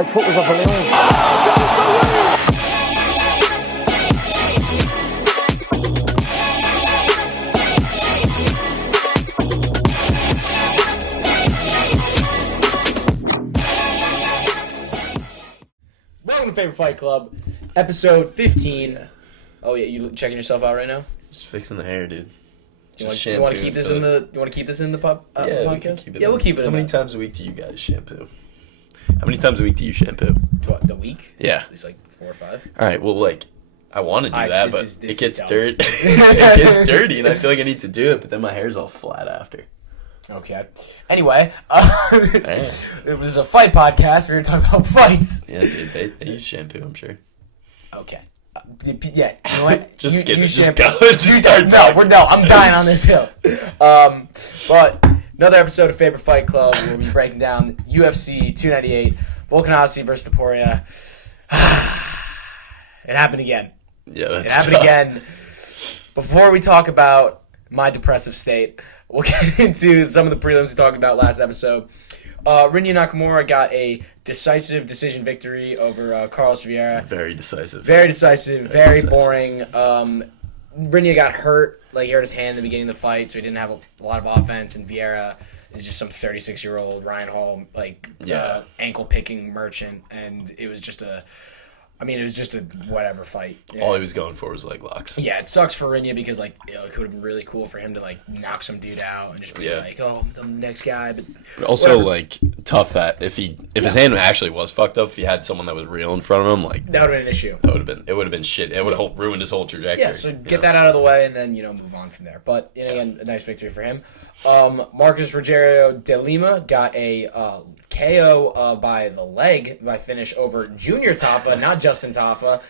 My foot was a balloon. Welcome to Faber Fight Club, episode 15. Oh yeah, you checking yourself out right now? Just fixing the hair, dude. You want to keep this in the? You want to keep this in the podcast? We can keep it. Yeah, we'll keep it. How many times a week do you guys shampoo? How many times a week do you shampoo? What, the week? Yeah. At least like 4 or 5. All right. Well, like, I want to do that, but this it gets is dirt. It gets dirty, and I feel like I need to do it, but then my hair's all flat after. Okay. Anyway, it was a fight podcast. We were talking about fights. Yeah, dude. They use shampoo, I'm sure. Okay. Yeah. You know what? Just skip it. Just shampoo. go. Just start talking. No, I'm dying on this hill. But another episode of Faber Fight Club. We'll be breaking down UFC 298, Volkanovski versus Topuria. It happened again. Yeah, that's It happened again. Before we talk about my depressive state, we'll get into some of the prelims we talked about last episode. Rinya Nakamura got a decisive decision victory over Carlos Vieira. Very decisive. Very decisive. Very boring. Rinya got hurt. Like, he hurt his hand in the beginning of the fight, so he didn't have a lot of offense. And Vieira is just some 36-year-old Ryan Hall, ankle-picking merchant. And it was just a whatever fight. Yeah. All he was going for was leg locks. Yeah, it sucks for Rinya because, like, it could have been really cool for him to, like, knock some dude out and just be like, oh, the next guy. But also, whatever. like, tough that if his hand actually was fucked up, if he had someone that was real in front of him, like, that would have been an issue. It would have been shit. It would have ruined his whole trajectory. Yeah, so get that out of the way and then, move on from there. But, again, a nice victory for him. Marcus Rogerio de Lima got a KO by the leg by finish over Junior Tafa, not Justin Tafa,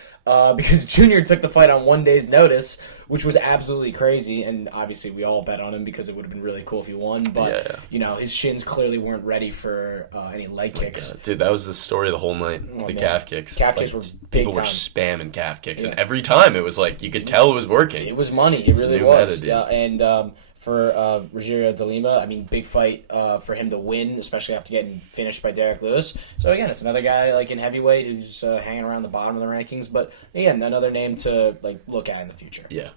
because Junior took the fight on 1 day's notice, which was absolutely crazy. And obviously we all bet on him because it would have been really cool if he won. But, his shins clearly weren't ready for any leg kicks. God, dude, that was the story of the whole night. Calf kicks. Calf kicks were big people time. were spamming calf kicks, and every time it was like you could tell it was working. It was money. It really was. Meta, yeah, and for Rogerio de Lima, big fight for him to win, especially after getting finished by Derek Lewis. So again, it's another guy like in heavyweight who's hanging around the bottom of the rankings, but again, another name to look at in the future. Yeah.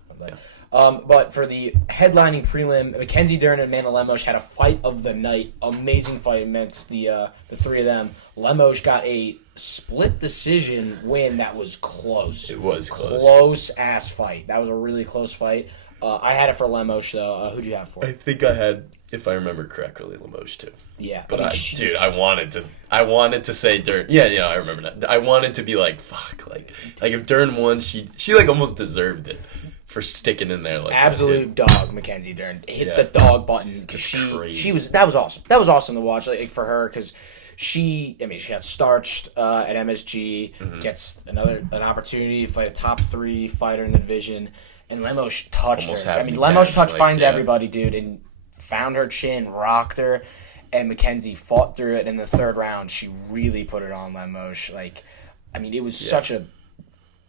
But for the headlining prelim, Mackenzie Dern and Amanda Lemos had a fight of the night. Amazing fight amongst the three of them. Lemos got a split decision win that was close. It was close. Close-ass fight. That was a really close fight. I had it for Lemos, though. Who'd you have for? I think I had, if I remember correctly, Lemos too. Yeah, but I wanted to say Dern. Yeah, I remember that. I wanted to be like, fuck, like if Dern won, she like almost deserved it for sticking in there like absolute dog. Mackenzie Dern hit the dog button because she was that was awesome. That was awesome to watch for her because. She got starched at MSG, gets an opportunity to fight a top 3 fighter in the division, and Lemos touched her. Lemos finds everybody, dude, and found her chin, rocked her, and Mackenzie fought through it. In the third round, she really put it on Lemos. It was such a...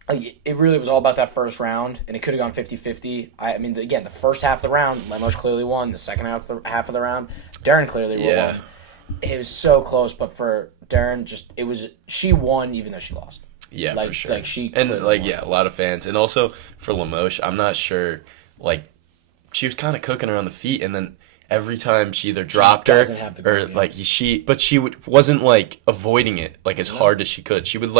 it really was all about that first round, and it could have gone 50-50. Again, the first half of the round, Lemos clearly won. The second half of the round, Darren clearly won. It was so close, but for Dern, she won even though she lost. Yeah, for sure. She and a lot of fans, and also for Lemos, I'm not sure. She was kind of cooking her on the feet, and then every time she either dropped her or wasn't avoiding it as hard as she could. She would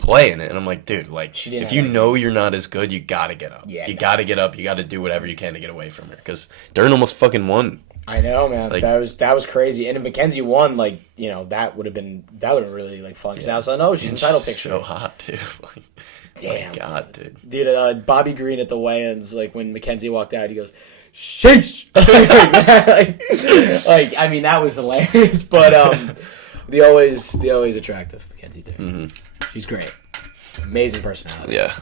play in it, and I'm like, dude, if you know you're not as good, you gotta get up. Yeah, you gotta get up. You gotta do whatever you can to get away from her, because Dern almost fucking won. I know, man. That was crazy. And if Mackenzie won, that would have been really fun. Because now it's she's in title picture. So hot, dude. Damn, my God, dude. Dude, Bobby Green at the weigh-ins, when Mackenzie walked out, he goes, "Sheesh!" That was hilarious. But the always attractive Mackenzie there. Mm-hmm. She's great. Amazing personality. Yeah.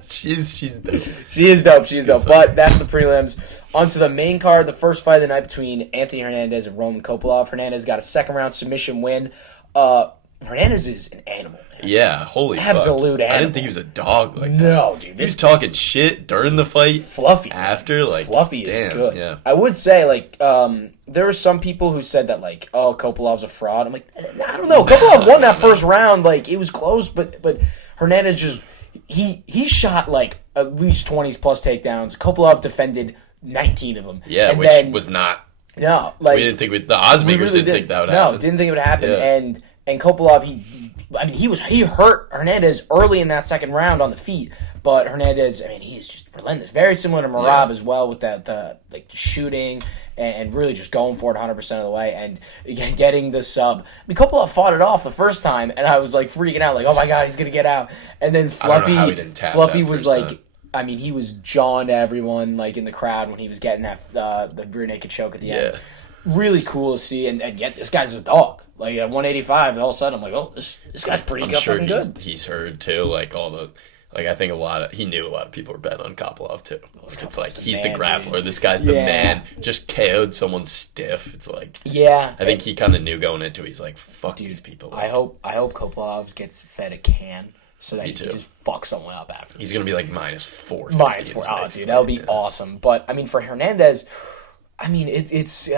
She's dope. She is dope. But that's the prelims. Onto the main card, the first fight of the night between Anthony Hernandez and Roman Kopylov. Hernandez got a second round submission win. Hernandez is an animal, man. Yeah, holy Absolute fuck. animal. I didn't think he was a dog like that. No, dude. He was talking shit during the fight. Fluffy. After, like, Fluffy damn, is good. Yeah. I would say, like, there were some people who said that, like, oh, Kopolov's a fraud. I'm like, I don't know. Kopolov won that first round. Like, it was close, but Hernandez just, he shot, like, at least 20 plus takedowns. Kopolov defended 19 of them. Yeah, and which then, was not. No, like, we didn't think the odds makers really didn't think that would happen. No, didn't think it would happen. Yeah. And Kopolov, he hurt Hernandez early in that second round on the feet, but Hernandez, I mean, he's just relentless. Very similar to Merab as well with the shooting and really just going for it 100% of the way and getting the sub. I mean, Kopolov fought it off the first time, and I was like freaking out, like, oh my god, he's gonna get out. And then Fluffy was like. Time. I mean, he was jawing to everyone, like, in the crowd when he was getting that the rear naked choke at the end. Really cool to see, and yet this guy's a dog. Like, at 185, all of a sudden, I'm like, oh, this guy's pretty good. I'm sure he's heard, too, like, all the... Like, I think he knew a lot of people were betting on Kopolov, too. It's like, he's the grappler. Dude. This guy's the man. Just KO'd someone stiff. It's like... Yeah. I think he kind of knew going into it. He's like, fuck these people. Like, I hope Kopolov gets fed a can. So that he can just fuck someone up after. He's going to be like -4. -4. Oh, dude, that would be awesome. But, I mean, for Hernandez, I mean, it's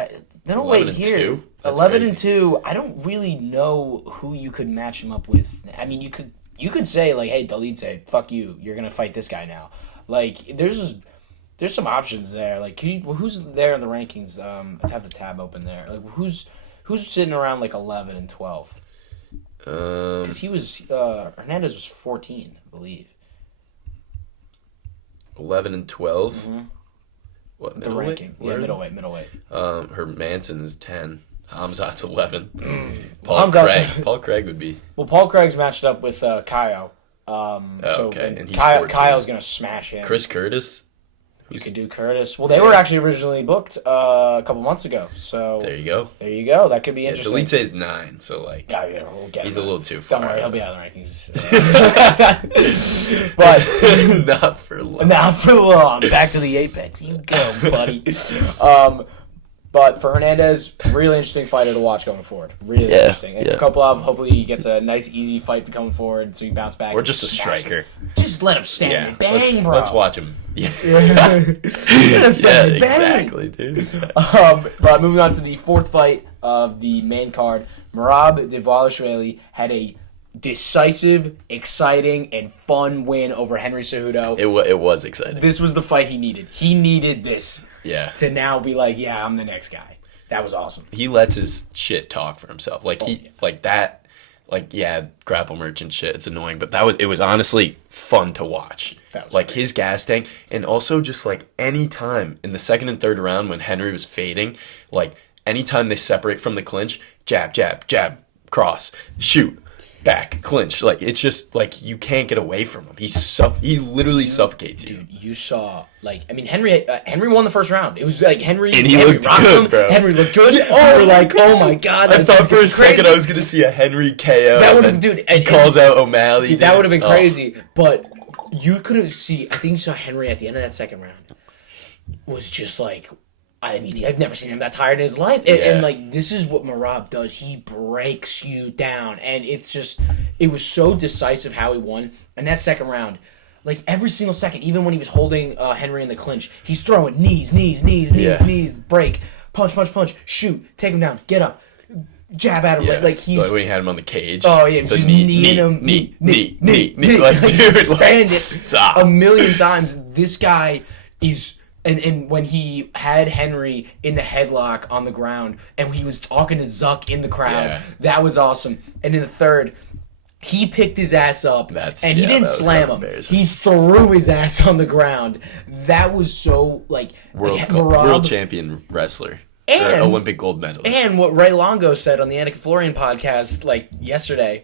middleweight here. 11-2. I don't really know who you could match him up with. I mean, you could say, like, hey, Dolidze, fuck you. You're going to fight this guy now. Like, there's some options there. Like, who's there in the rankings? I have the tab open there. Like, who's sitting around, like, 11 and 12? Because he was Hernandez was 14, I believe. 11 and 12. Mm-hmm. What the ranking? Yeah, middleweight. Manson is 10. Hamzat's 11. Paul Craig would be. Well, Paul Craig's matched up with Kaio. Okay, and he's Kaio's gonna smash him. Chris Curtis. You could do Curtis. Well, they were actually originally booked a couple months ago. So there you go. That could be interesting. Dolidze is 9, so like we'll get he's a little too far. Don't worry, he'll be out of the rankings. But not for long. Not for long. Back to the apex. You go, buddy. But for Hernandez, really interesting fighter to watch going forward. Really interesting. And for Kopolov, hopefully he gets a nice, easy fight to come forward so he bounce back. Or just a striker. Just let him stand and bang, bro. Let's watch him. Yeah, exactly, dude. But moving on to the fourth fight of the main card, Merab Dvalishvili had a decisive, exciting, and fun win over Henry Cejudo. It was exciting. This was the fight he needed. He needed this. Yeah. To now be like, yeah, I'm the next guy. That was awesome. He lets his shit talk for himself. Like grapple merchant shit. It's annoying, but it was honestly fun to watch. That was like great. His gas tank, and also just like any time in the second and third round when Henry was fading, like anytime they separate from the clinch, jab, jab, jab, cross, shoot. Back, clinch. Like, it's just, like, you can't get away from him. He literally suffocates you. Dude, you saw, like, I mean, Henry won the first round. It was like Henry looked good, bro. Henry looked good. Oh, we're like, oh my god. I thought for a second I was going to see a Henry KO. That would have been, dude. He calls out O'Malley. Dude, that would have been crazy. But you couldn't see, I think you saw Henry at the end of that second round was just like, I mean, I've never seen him that tired in his life. And like, this is what Merab does. He breaks you down. And it's just, it was so decisive how he won. And that second round, like, every single second, even when he was holding Henry in the clinch, he's throwing knees, break, punch, shoot, take him down, get up, jab at him. Yeah. Like he's... Like when he had him on the cage. Oh, yeah, just kneeing him. Knee. Like, dude, like, stop. A million times. This guy is... And when he had Henry in the headlock on the ground and he was talking to Zuck in the crowd, that was awesome. And in the third, he picked his ass up and he didn't slam him. He threw his ass on the ground. That was so, like... World champion wrestler. And Olympic gold medalist. And what Ray Longo said on the Annika Florian podcast, like, yesterday,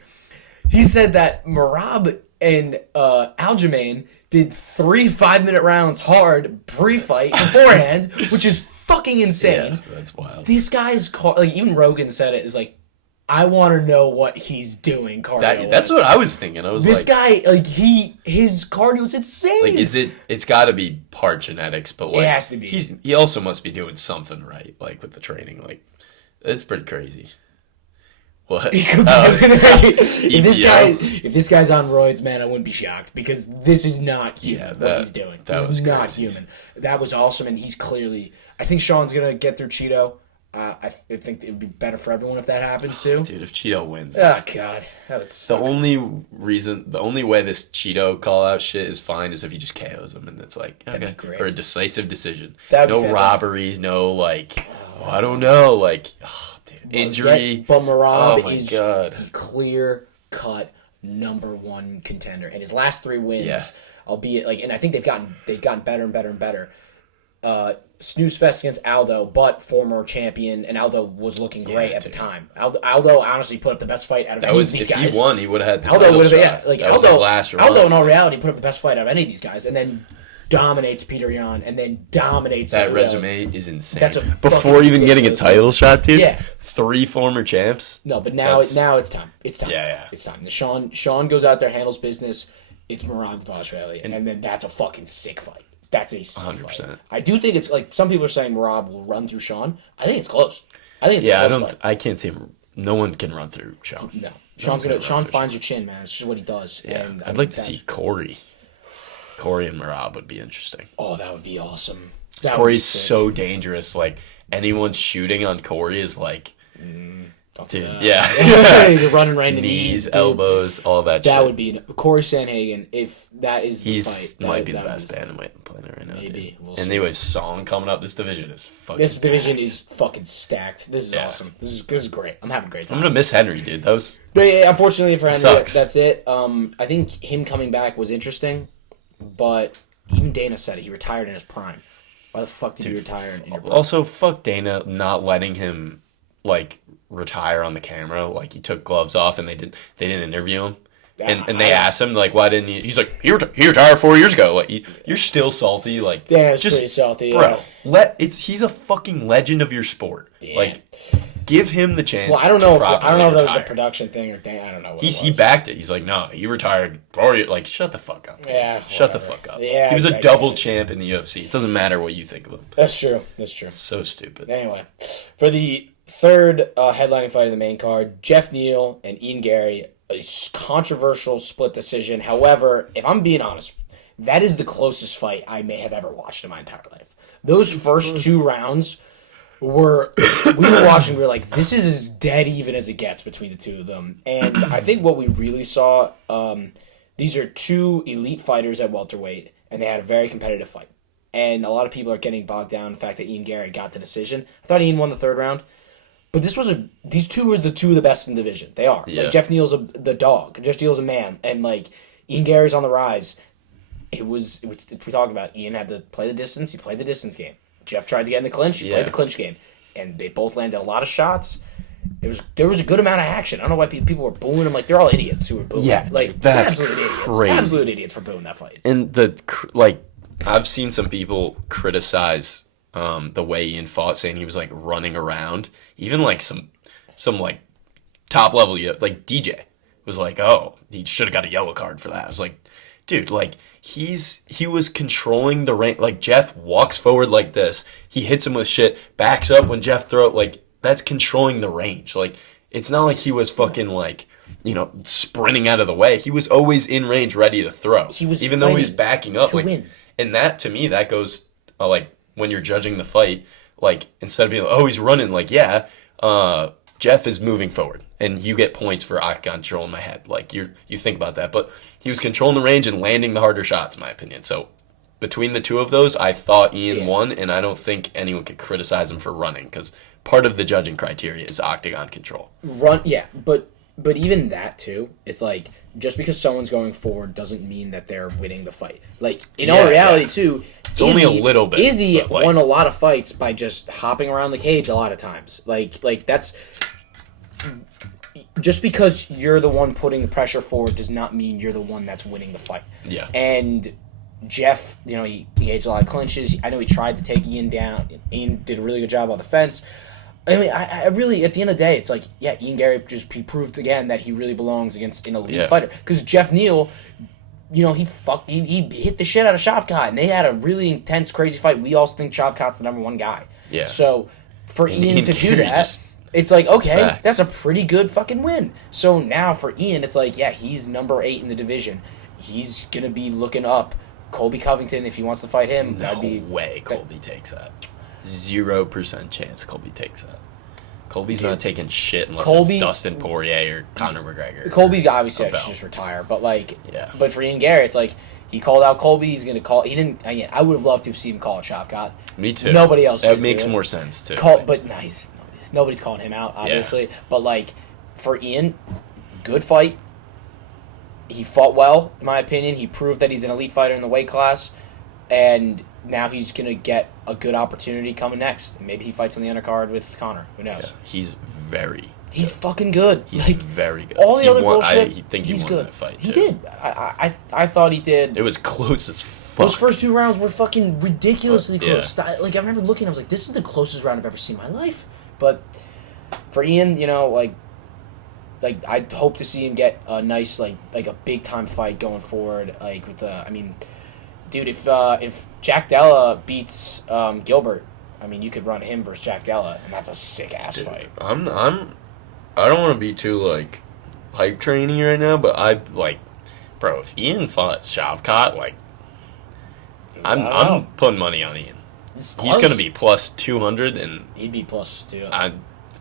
he said that Merab and Aljamain did 3 5-minute rounds hard pre-fight beforehand, which is fucking insane. Yeah, that's wild. This guy's like, even Rogan said it, is like, I want to know what he's doing cardio. That's what I was thinking. I was this guy, like, his cardio is insane. Like, it's got to be part genetics, but like, it has to be. He also must be doing something right, like with the training. Like, it's pretty crazy. What? He could be doing that. If this guy's on roids, man, I wouldn't be shocked because this is not human what he's doing. This is not human. That was awesome, and he's clearly. I think Sean's gonna get through Cheeto. I think it would be better for everyone if that happens too. Dude, if Cheeto wins, oh god, that would suck. The only way this Cheeto call out shit is fine is if he just KOs him, and it's like okay, or a decisive decision. No robberies, no like I don't know, like injury. But Merab is the clear-cut number one contender, and his last 3 wins, albeit like, and I think they've gotten better and better and better. Snooze fest against Aldo, but former champion, and Aldo was looking great at the time. Aldo honestly put up the best fight out of any of these guys. If he won, he would have had the title shot. That was his last run. Aldo, in all reality, put up the best fight out of any of these guys, and then dominates Peter Yan, and then dominates. That resume is insane. That's before even getting a title shot, dude. Yeah, 3 former champs. No, but now it's time. It's time. Yeah. It's time. Sean goes out there, handles business. It's Merab Dvalishvili, and then that's a fucking sick fight. That's a sick 100%. Fight. I do think it's like some people are saying Merab will run through Sean. I think it's close. I think it's a close fight. I can't see him. No one can run through Sean. No, Sean finds your chin, man. It's just what he does. Yeah, and I'd like to see Corey. Corey and Merab would be interesting. Oh, that would be awesome. Corey's so dangerous. Like anyone shooting on Corey is like, dude, you're running right into knees, elbows, all that. That shit. would be Corey Sandhagen. If that is the fight, might be the best bantamweight player right now. Maybe. We'll see. Anyway, Song coming up. This division is fucking. This division is fucking stacked. This is awesome. This is great. I'm having a great time. I'm gonna miss Henry, dude. That was. Unfortunately for Henry, sucks. That's it. I think him coming back was interesting, but even Dana said it. He retired in his prime. Why the fuck did you retire in your prime? Also, fuck Dana not letting him like retire on the camera. Like he took gloves off and they didn't interview him. And they asked him like, why didn't you? He's like, he retired 4 years ago. Like you're still salty. Like Dana's pretty salty, bro. He's a fucking legend of your sport. Yeah. Like give him the chance. Well, I don't know if that was a production thing or I don't know. He backed it. He's like, no, he retired. Like shut the fuck up. Yeah, shut the fuck up. Yeah, he was a double champ in the UFC. It doesn't matter what you think of him. That's true. It's so stupid. Anyway, for the third headlining fight of the main card, Jeff Neal and Ian Gary, a controversial split decision. However, if I'm being honest, that is the closest fight I may have ever watched in my entire life. Those first 2 rounds we were watching, we were like, this is as dead even as it gets between the two of them. And I think what we really saw, these are 2 elite fighters at welterweight, and they had a very competitive fight. And a lot of people are getting bogged down in the fact that Ian Gary got the decision. I thought Ian won the 3rd round. But these 2 were the 2 of the best in the division. They are. Yeah. Like Jeff Neal's the dog. Jeff Neal's a man. And like Ian Gary's on the rise. We talked about Ian had to play the distance. He played the distance game. Jeff tried to get in the clinch. He played the clinch game. And they both landed a lot of shots. There was a good amount of action. I don't know why people were booing him. Like they're all idiots who were booing. Yeah, like dude, that's crazy. Absolute idiots for booing that fight. And I've seen some people criticize the way Ian fought, saying he was like running around. Even like some like top level, like DJ was like, oh, he should have got a yellow card for that. I was like, dude, like he was controlling the range. Like Jeff walks forward like this, he hits him with shit, backs up when Jeff throws. Like that's controlling the range. Like it's not like he was fucking like sprinting out of the way. He was always in range, ready to throw. Even though he was backing up. Like, win. And that to me, that goes like. When you're judging the fight, like instead of being like, oh, he's running, like Jeff is moving forward, and you get points for octagon control in my head. Like you think about that, but he was controlling the range and landing the harder shots, in my opinion. So between the 2 of those, I thought Ian won, and I don't think anyone could criticize him for running because part of the judging criteria is octagon control. But even that too, it's like just because someone's going forward doesn't mean that they're winning the fight. Like in all reality too. It's only a little bit. Izzy won a lot of fights by just hopping around the cage a lot of times. Like that's just because you're the one putting the pressure forward does not mean you're the one that's winning the fight. Yeah. And Jeff, he gets a lot of clinches. I know he tried to take Ian down. Ian did a really good job on the fence. I mean, I really, at the end of the day, it's like, Ian Gary he proved again that he really belongs against an elite fighter. Because Jeff Neal, he hit the shit out of Shavkat, and they had a really intense, crazy fight. We also think Shavkat's the number 1 guy. Yeah. So for Ian to do that, It's like, okay, that's a pretty good fucking win. So now for Ian, it's like, yeah, he's number 8 in the division. He's going to be looking up Colby Covington if he wants to fight him. No way Colby takes that. 0% chance Colby takes that. Colby's not taking shit unless it's Dustin Poirier or Conor McGregor. Colby's obviously should just retire, but but for Ian Garrett, it's like he called out Colby. He's gonna call. He didn't. Again, I would have loved to have seen him call it Shavkat. Me too. Nobody else. That makes more sense too. But nice. Nobody's calling him out, obviously. Yeah. But for Ian, good fight. He fought well, in my opinion. He proved that he's an elite fighter in the weight class, and now he's going to get a good opportunity coming next. Maybe he fights on the undercard with Conor. Who knows? Yeah, he's fucking good. He's very good. All the other bullshit, I think he won that fight, too. He did. I thought he did. It was close as fuck. Those first 2 rounds were fucking ridiculously close. Yeah. I remember looking, I was like, this is the closest round I've ever seen in my life. But for Ian, I'd hope to see him get a nice, a big time fight going forward. Dude, if Jack Della beats Gilbert, you could run him versus Jack Della, and that's a sick ass fight. I don't want to be too hype trainy right now, but bro, if Ian fought Shavkat, I'm putting money on Ian. He's gonna be plus 200, and he'd be plus 2. I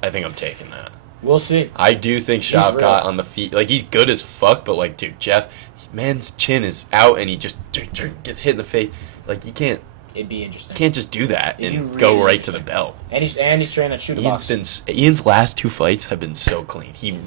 think I'm taking that. We'll see. I do think Shavkat on the feet, he's good as fuck, but dude, Jeff, man's chin is out and he just gets hit in the face. You can't. It'd be interesting. Can't just do that and really go right to the belt. And he's training at shoot box. Ian's last 2 fights have been so clean. He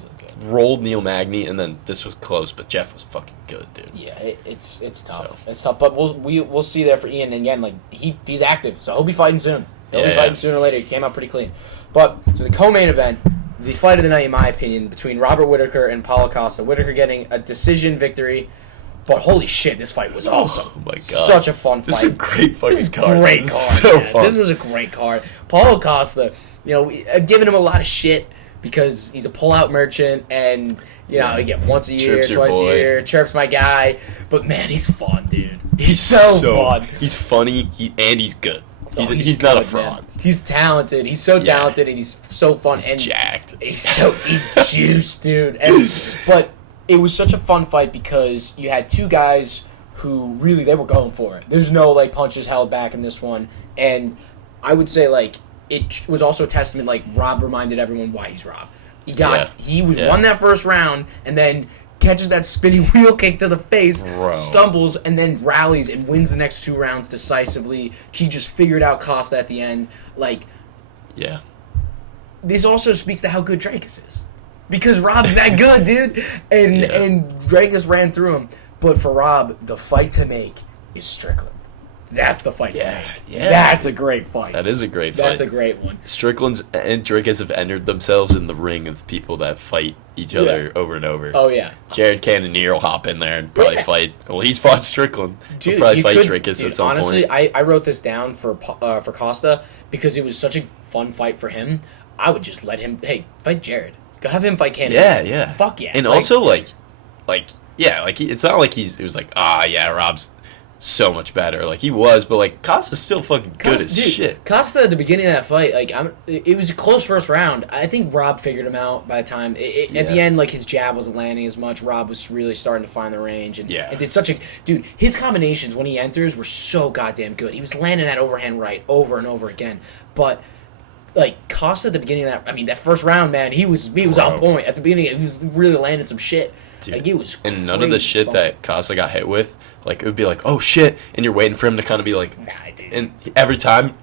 rolled Neil Magny, and then this was close, but Jeff was fucking good, dude. Yeah, it's tough. So. It's tough, but we'll see there for Ian. And again, he's active, so he'll be fighting soon. He'll be fighting sooner or later. He came out pretty clean. But so the co-main event, the fight of the night, in my opinion, between Robert Whittaker and Paulo Costa. Whittaker getting a decision victory. But holy shit, this fight was awesome. Oh my god. Such a fun fight. This is a great fucking card. Great card. So fun. This was a great card. Paulo Costa, I've given him a lot of shit because he's a pull-out merchant and, he get once a year, twice a year, chirps my guy. But man, he's fun, dude. He's so fun. He's funny, and he's good. He's not a fraud. Man. He's talented. He's so talented, and he's so fun. He's jacked. He's juiced, dude. But it was such a fun fight because you had 2 guys who really, they were going for it. There's no punches held back in this one. And I would say it was also a testament, Rob reminded everyone why he's Rob. He won that first round and then catches that spinning wheel kick to the face, stumbles, and then rallies and wins the next 2 rounds decisively. He just figured out Costa at the end. This also speaks to how good Drakus is. Because Rob's that good, dude. And Drakus ran through him. But for Rob, the fight to make is Strickland. That's the fight to make. Yeah. That's a great fight. That is a great fight. That's a great one. Strickland's and Drakus have entered themselves in the ring of people that fight each other over and over. Oh, yeah. Jared Cannonier will hop in there and probably fight. Well, he's fought Strickland. He'll probably fight Drakus at some point. Honestly, I wrote this down for Costa because it was such a fun fight for him. I would just let him, fight Jared. Go have him fight Cannonier. Yeah. Fuck yeah. And also, it's not like it was Rob's so much better. He was, but Costa's still fucking good as shit. Costa at the beginning of that fight, it was a close first round. I think Rob figured him out by the time. At the end, his jab wasn't landing as much. Rob was really starting to find the range, and did such a dude. His combinations when he enters were so goddamn good. He was landing that overhand right over and over again, but. Costa at the beginning of that, that first round, man, he was on point. At the beginning, he was really landing some shit. Dude. It was and none of the shit that Costa got hit with, it would be oh shit, and you're waiting for him to kind of be nah, dude. And every time.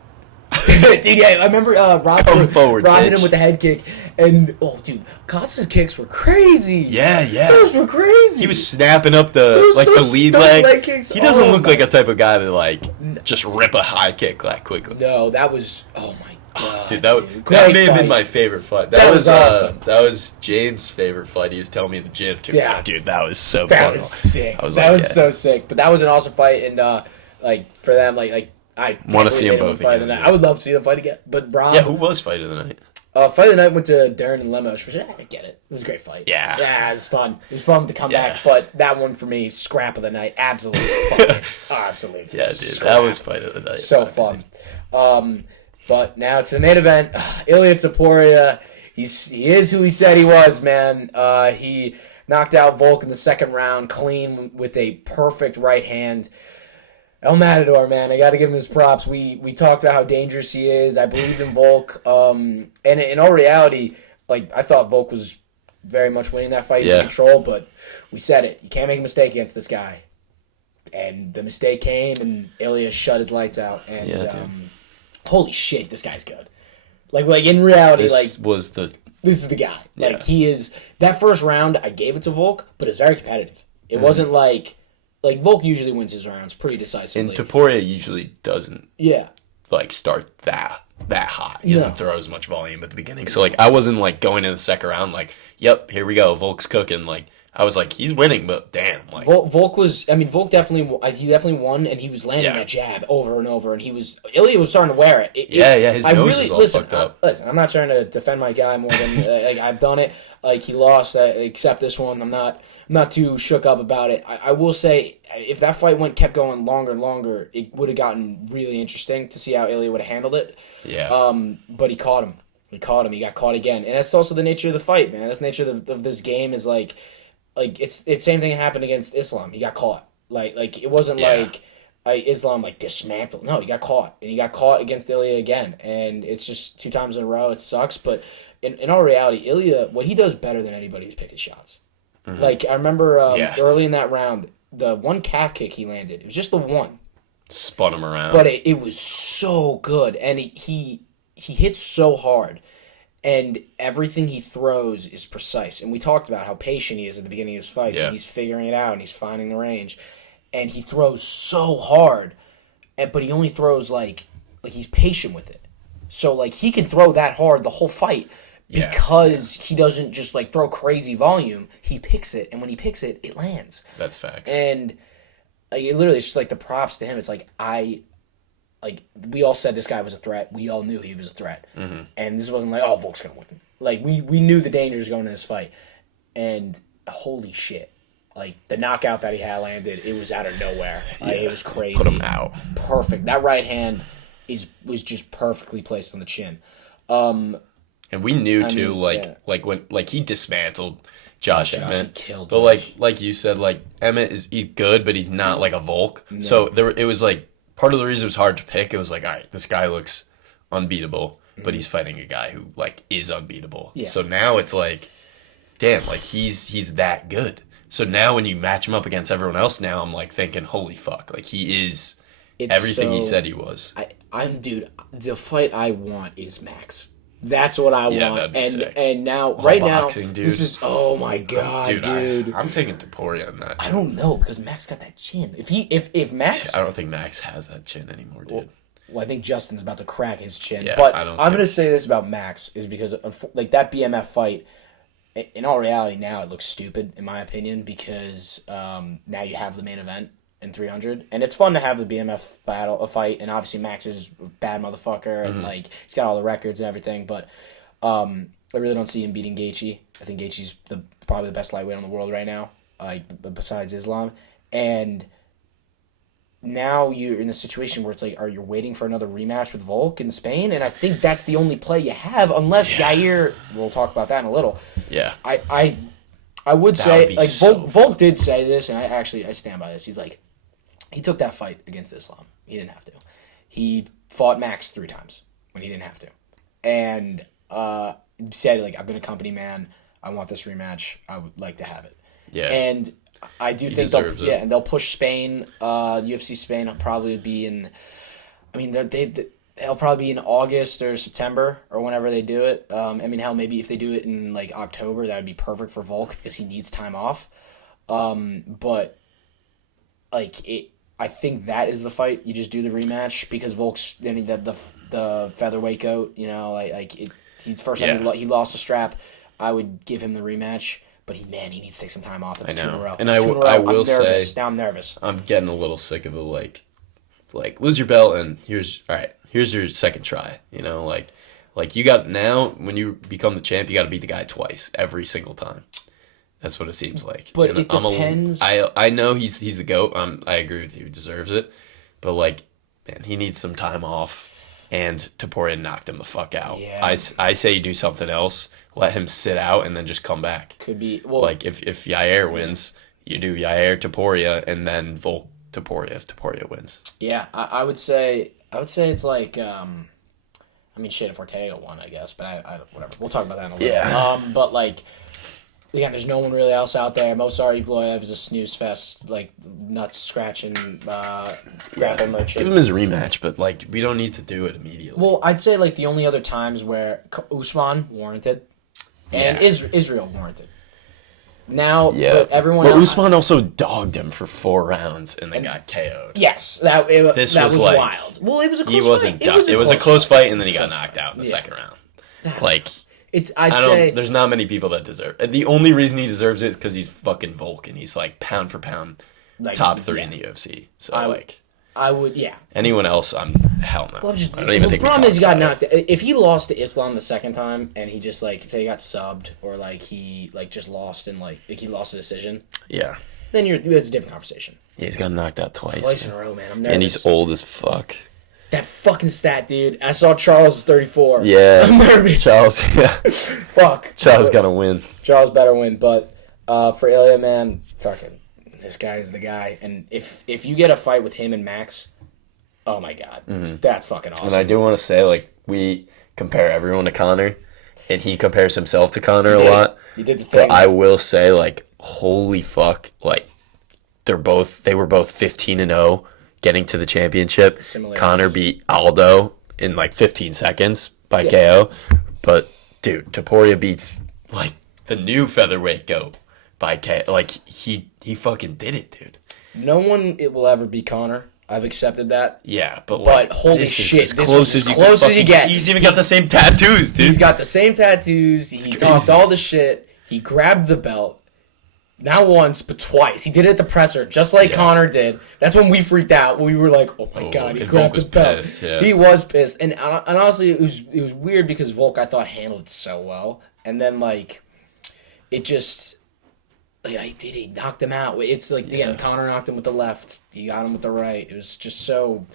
Dude, I remember Rob hit him with the head kick, and Costa's kicks were crazy. Yeah. Those were crazy. He was snapping up the the lead leg kicks. He doesn't look like a type of guy that just rip a high kick that quickly. No, that was my God, dude, that may have been my favorite fight. That was awesome. That was James' favorite fight. He was telling me in the gym too. Yeah, dude, that was so fun. That was sick. That was so sick. But that was an awesome fight, and for them, I want to see them both again. I would love to see them fight again. But Rob, who was fight of the night? Fight of the night went to Dern and Lemos, which I get it. It was a great fight. Yeah, it was fun. It was fun to come back, but that one for me, scrap of the night, absolutely fun. Absolutely. Yeah, dude, that was fight of the night. So fun. But now to the main event, Ilya Topuria. He is who he said he was, man. He knocked out Volk in the second round clean with a perfect right hand. El Matador, man, I got to give him his props. We talked about how dangerous he is. I believed in Volk. And in all reality, like, I thought Volk was very much winning that fight in control, but we said it. You can't make a mistake against this guy. And the mistake came, and Ilya shut his lights out. And holy shit, this guy's good. Like in reality, this is the guy. Like, he is. That first round, I gave it to Volk, but it's very competitive. It wasn't like Volk usually wins his rounds pretty decisively. And Topuria usually doesn't. Yeah. Like, start that hot. He doesn't throw as much volume at the beginning. So, like, I wasn't, like, going in the second round, like, yep, here we go, Volk's cooking. Like, I was like, he's winning, but damn. Like, Volk definitely won, and he was landing that jab over and over, and Ilya was starting to wear it. His nose was all fucked up. Listen, I'm not trying to defend my guy more than, like, I've done it. Like, he lost, except this one. I'm not too shook up about it. I will say, if that fight kept going longer and longer, it would have gotten really interesting to see how Ilya would have handled it. Yeah. But he caught him. He got caught again. And that's also the nature of the fight, man. That's the nature of this game is like it's the same thing that happened against Islam. He got caught. Like it wasn't like Islam like dismantled. No, he got caught. And he got caught against Ilya again. And it's just 2 times in a row. It sucks. But in all reality, Ilya, what he does better than anybody is pick his shots. Mm-hmm. Like, I remember early in that round, the one calf kick he landed, it was just the one. Spun him around. But it was so good. And he hits so hard. And everything he throws is precise. And we talked about how patient he is at the beginning of his fights. And he's figuring it out, and he's finding the range. And he throws so hard, but he only throws, like he's patient with it. So, like, he can throw that hard the whole fight. Because he doesn't just, like, throw crazy volume. He picks it, and when he picks it, it lands. That's facts. And it literally, it's just, like, the props to him. It's like, we all said this guy was a threat. We all knew he was a threat. Mm-hmm. And this wasn't like, oh, Volk's going to win. Like, we knew the dangers going into this fight. And holy shit. Like, the knockout that he had landed, it was out of nowhere. It was crazy. Put him out. Perfect. That right hand was just perfectly placed on the chin. And we knew when he dismantled Josh Emmett. Killed but Josh. like you said, like Emmett he's good, but he's not like a Volk. No. So it was like part of the reason it was hard to pick. It was like, all right, this guy looks unbeatable, but he's fighting a guy who like is unbeatable. Yeah. So now it's like, damn, like he's that good. So now when you match him up against everyone else, now I'm like thinking, holy fuck, like he is everything he said he was. Dude, the fight I want is Max. That's what I want. That'd be sick. And now, boxing, dude. This is, oh my god, dude. I'm taking Topuria on that. I don't know, because Max got that chin. If Max, I don't think Max has that chin anymore, dude. Well, I think Justin's about to crack his chin. Yeah, but I'm going to say this about Max is because like that BMF fight, in all reality, now it looks stupid in my opinion because now you have the main event in 300, and it's fun to have the BMF fight, and obviously Max is a bad motherfucker, and like he's got all the records and everything, but I really don't see him beating Gaethje. I think Gaethje's probably the best lightweight in the world right now, besides Islam, and now you're in a situation where it's like, are you waiting for another rematch with Volk in Spain? And I think that's the only play you have, unless Yair. We'll talk about that in a little. Yeah, I would say like Volk did say this, and I stand by this. He's like, he took that fight against Islam. He didn't have to. He fought Max 3 times when he didn't have to, and said like, I've been a company man. I want this rematch. I would like to have it. Yeah, and I do think they'll push Spain. UFC Spain will probably be in. I mean, they'll probably be in August or September or whenever they do it. I mean, hell, maybe if they do it in like October, that would be perfect for Volk because he needs time off. But like I think that is the fight. You just do the rematch because Volk's the featherweight goat. You know, he's first time he lost a strap. I would give him the rematch. But he needs to take some time off. It's 2 in a row. And I will say, now I'm nervous. I'm getting a little sick of the like lose your belt and here's your second try. You know, like you got now when you become the champ, you got to beat the guy twice every single time. That's what it seems like. But it depends. I know he's the GOAT. I agree with you. He deserves it. But like, man, he needs some time off. and Topuria knocked him the fuck out. Yeah. I say you do something else, let him sit out, and then just come back. Could be well. Like if Yair wins, you do Yair Topuria, and then Volk Topuria if Topuria wins. Yeah, I would say it's like I mean, shit, if Ortega won, I guess, but I whatever. We'll talk about that in a little. Yeah. But like, again, there's no one really else out there. Mosar Evloev is a snooze fest, like nuts scratching, grapple merchant. Give him his rematch, but like we don't need to do it immediately. Well, I'd say like the only other times where Usman warranted, and Israel warranted. Now, but everyone. But Usman also dogged him for 4 rounds and then got KO'd. Yes, that was like, wild. Well, it was a close fight. It was a close fight, and then he got knocked out in the second round. Like, I'd say there's not many people that deserve it. The only reason he deserves it is because he's fucking Volk, and he's like pound for pound top 3 in the UFC. So I would, anyone else, hell no. Well, I don't even think. The problem is he got knocked. If he lost to Islam the second time and he just like say he got subbed or like he like just lost and like he lost a decision, then it's a different conversation. Yeah, he's got knocked out twice. Twice in a row, man. I'm nervous. And he's old as fuck. That fucking stat, dude. I saw Charles is 34. Yeah, I'm nervous. Charles, Fuck. Charles gotta win. Charles better win, but for Ilya, man, fucking. This guy is the guy, and if you get a fight with him and Max, oh my god, that's fucking awesome. And I do want to say, like, we compare everyone to Conor, and he compares himself to Conor a lot. He did the thing. But I will say, like, holy fuck, like, they were both 15-0, getting to the championship. Conor beat Aldo in like 15 seconds by KO, but dude, Topuria beats like the new featherweight goat by KO. Like he fucking did it, dude. No one will ever be Conor. I've accepted that. Yeah, but holy shit, as close as you get. He's even got the same tattoos, dude. He's got the same tattoos. He talked all the shit. He grabbed the belt. Not once, but twice. He did it at the presser, just like Conor did. That's when we freaked out. We were like, "Oh my god, he grabbed the belt." Pissed, yeah. He was pissed, and honestly, it was weird because Volk I thought handled it so well, and then like, it just. He knocked him out. It's like, Conor knocked him with the left. He got him with the right. It was just so...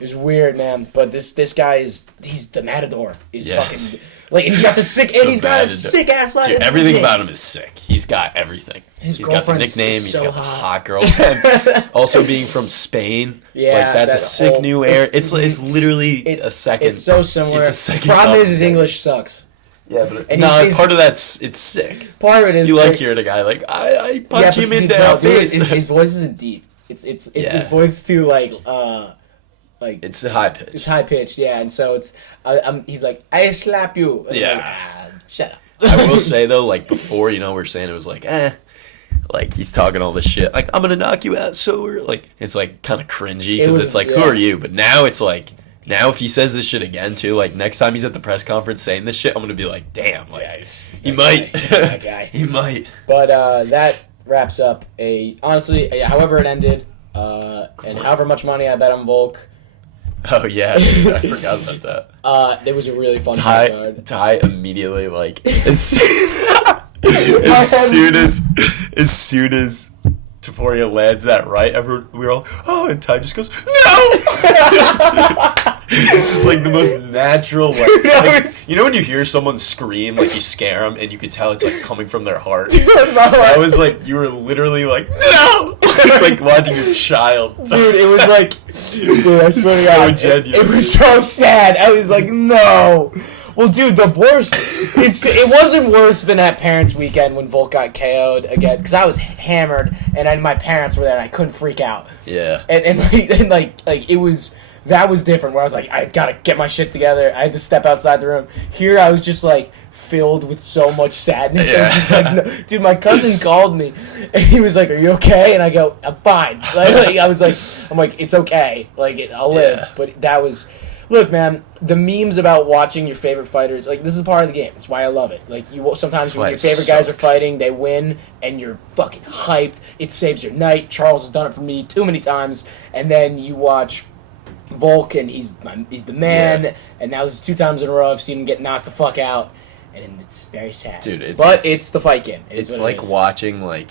It was weird, man. But this guy he's the Matador. He's fucking... Like, and he's got he's got a sick-ass life. Dude, everything about him is sick. He's got everything. He's got the nickname. He's got the hot girlfriend. Also being from Spain. Yeah. Like, that's a sick new era. It's literally a second... It's so similar. It's a second... The problem is his English sucks. Yeah, but part of that's it's sick. Part of it is you like hearing a guy like I punch him in the face. His voice isn't deep. It's his voice too like it's high pitched. It's high pitched, yeah, and so it's he's like I slap you. And like, shut up. I will say though, like before, we were saying it was like like he's talking all this shit like I'm gonna knock you out. So like it's like kind of cringy because it's like who are you? But now it's like. Now, if he says this shit again, too, like, next time he's at the press conference saying this shit, I'm going to be like, damn, like, he might. That guy. He might. But that wraps up honestly, however it ended, and however much money I bet on Volk. Oh, yeah, dude, I forgot about that. It was a really fun card. Ty immediately, like, as soon as Topuria lands that right, we're all, oh, and Ty just goes, no! It's just like the most natural, like, when you hear someone scream, like you scare them, and you could tell it's like coming from their heart. I was like, you were literally like, no! It's like watching your child. Dude, it was like, I swear to God, genuine. It was so sad. I was like, no. Well, dude, the worst. It wasn't worse than at Parents' Weekend when Volk got KO'd again because I was hammered and my parents were there and I couldn't freak out. Yeah. And it was. That was different. Where I was like, I gotta get my shit together. I had to step outside the room. Here, I was just like filled with so much sadness. Yeah. I was just like, no. Dude, my cousin called me and he was like, "Are you okay?" And I go, "I'm fine." I'm like, "It's okay. Like, I'll live." Yeah. But that was. Look, man, the memes about watching your favorite fighters, like, this is part of the game. That's why I love it. Like, sometimes when your favorite guys are fighting, they win, and you're fucking hyped. It saves your night. Charles has done it for me too many times. And then you watch Volk, and he's the man, and now this is 2 times in a row I've seen him get knocked the fuck out, and it's very sad. Dude, it's the fight game. It's like watching, like,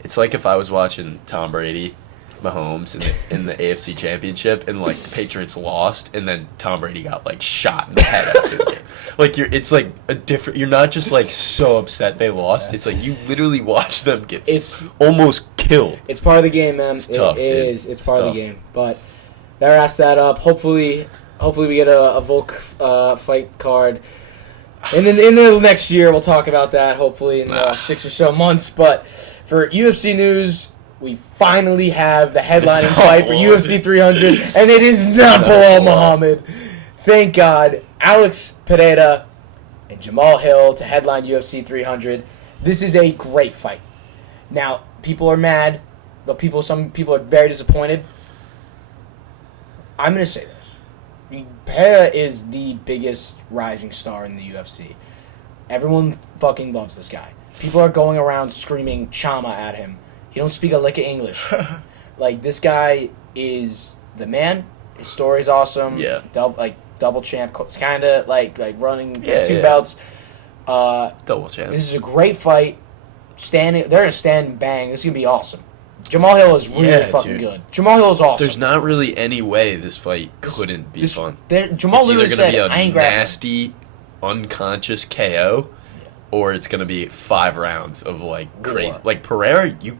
it's like if I was watching Tom Brady, Mahomes in the AFC Championship, and like the Patriots lost, and then Tom Brady got like shot in the head after the game. Like it's like a different. You're not just like so upset they lost. It's like you literally watch them get almost killed. It's part of the game, man. It's tough. It is. It's part of the game. But that wraps that up. Hopefully we get a Volk fight card. And then in the next year, we'll talk about that, hopefully, in 6 or so months. But for UFC news, we finally have the headlining fight for UFC 300, and it is not Bilal Muhammad. Thank God. Alex Pereira and Jamal Hill to headline UFC 300. This is a great fight. Now, people are mad, but some people are very disappointed. I'm going to say this. Pereira is the biggest rising star in the UFC. Everyone fucking loves this guy. People are going around screaming Chama at him. He don't speak a lick of English. Like, this guy is the man. His story's awesome. Yeah. Double champ. It's kind of like running two belts. Double champ. This is a great fight. They're going to stand and bang. This is going to be awesome. Jamal Hill is really fucking good. Jamal Hill is awesome. There's not really any way this fight couldn't be fun. Jamal literally said, either going to be I ain't a nasty, unconscious KO, or it's going to be 5 rounds of like crazy. Like Pereira, you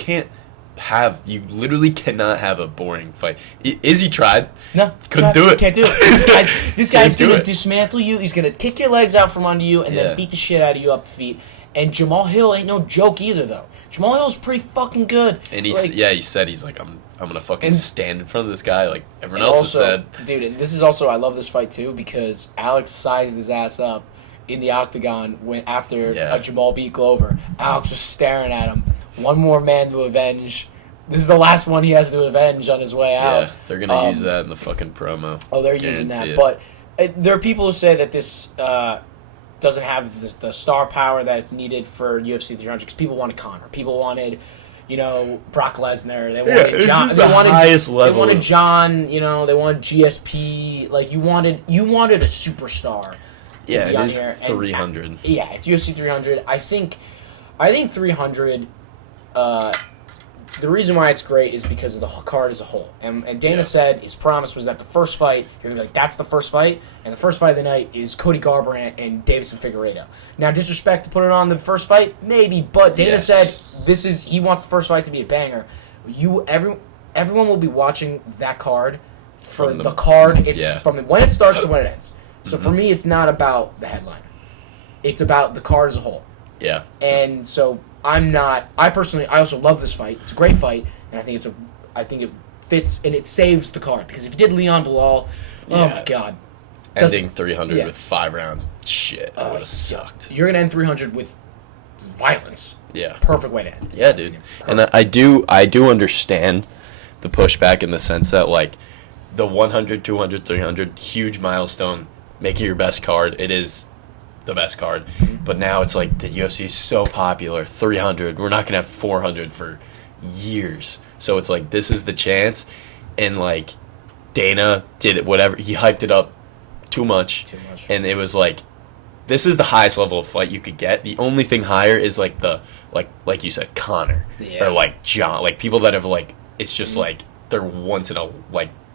literally cannot have a boring fight. Izzy tried. No. Couldn't do it. Can't do it. This guy's going to dismantle you. He's going to kick your legs out from under you and then beat the shit out of you up the feet. And Jamal Hill ain't no joke either, though. Jamal Hill's pretty fucking good. And he said he's like, I'm gonna fucking stand in front of this guy like everyone else has said. Dude, and this is also, I love this fight too because Alex sized his ass up in the octagon after Jamal beat Glover. Alex was staring at him. One more man to avenge. This is the last one he has to avenge on his way out. Yeah, they're gonna use that in the fucking promo. Oh, they're using that. But there are people who say that this doesn't have the star power that it's needed for UFC 300 because people wanted Conor. People wanted, Brock Lesnar. They wanted John. They wanted highest level. They wanted John. They wanted GSP. Like you wanted a superstar. Yeah, it is 300. Yeah, it's UFC 300. I think 300. The reason why it's great is because of the card as a whole. And Dana said his promise was that the first fight, you're going to be like, that's the first fight. And the first fight of the night is Cody Garbrandt and Davison Figueiredo. Now, disrespect to put it on the first fight? Maybe. But Dana said he wants the first fight to be a banger. Everyone will be watching that card from the card. It's from when it starts to when it ends. So for me, it's not about the headliner. It's about the card as a whole. Yeah. And so I personally also love this fight. It's a great fight, and I think it fits and it saves the card because if you did Leon Bilal, oh my god, ending 300 with 5 rounds, shit, that would have sucked. You're gonna end 300 with violence. Yeah, perfect way to end. Yeah, dude. And I do understand the pushback in the sense that like the 100, 200, 300 huge milestone, making your best card. It is the best card, but now it's like the UFC is so popular. 300, we're not gonna have 400 for years. So it's like this is the chance, and like Dana did it. Whatever he hyped it up too much, and it was like this is the highest level of fight you could get. The only thing higher is like like you said, Conor or like John, like people that have like it's just like they're once in a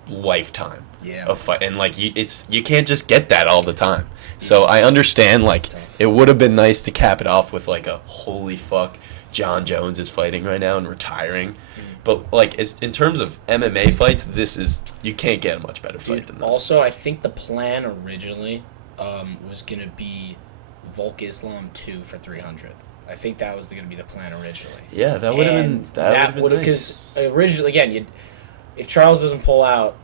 lifetime of fight, and like you can't just get that all the time. So I understand like it would have been nice to cap it off with like a holy fuck John Jones is fighting right now and retiring, but like in terms of MMA fights, this is you can't get a much better fight than this. Also, I think the plan originally was gonna be Volk Islam 2 for 300. I think that was gonna be the plan originally. Yeah, that would have been that would have been nice. Because originally, again, if Charles doesn't pull out.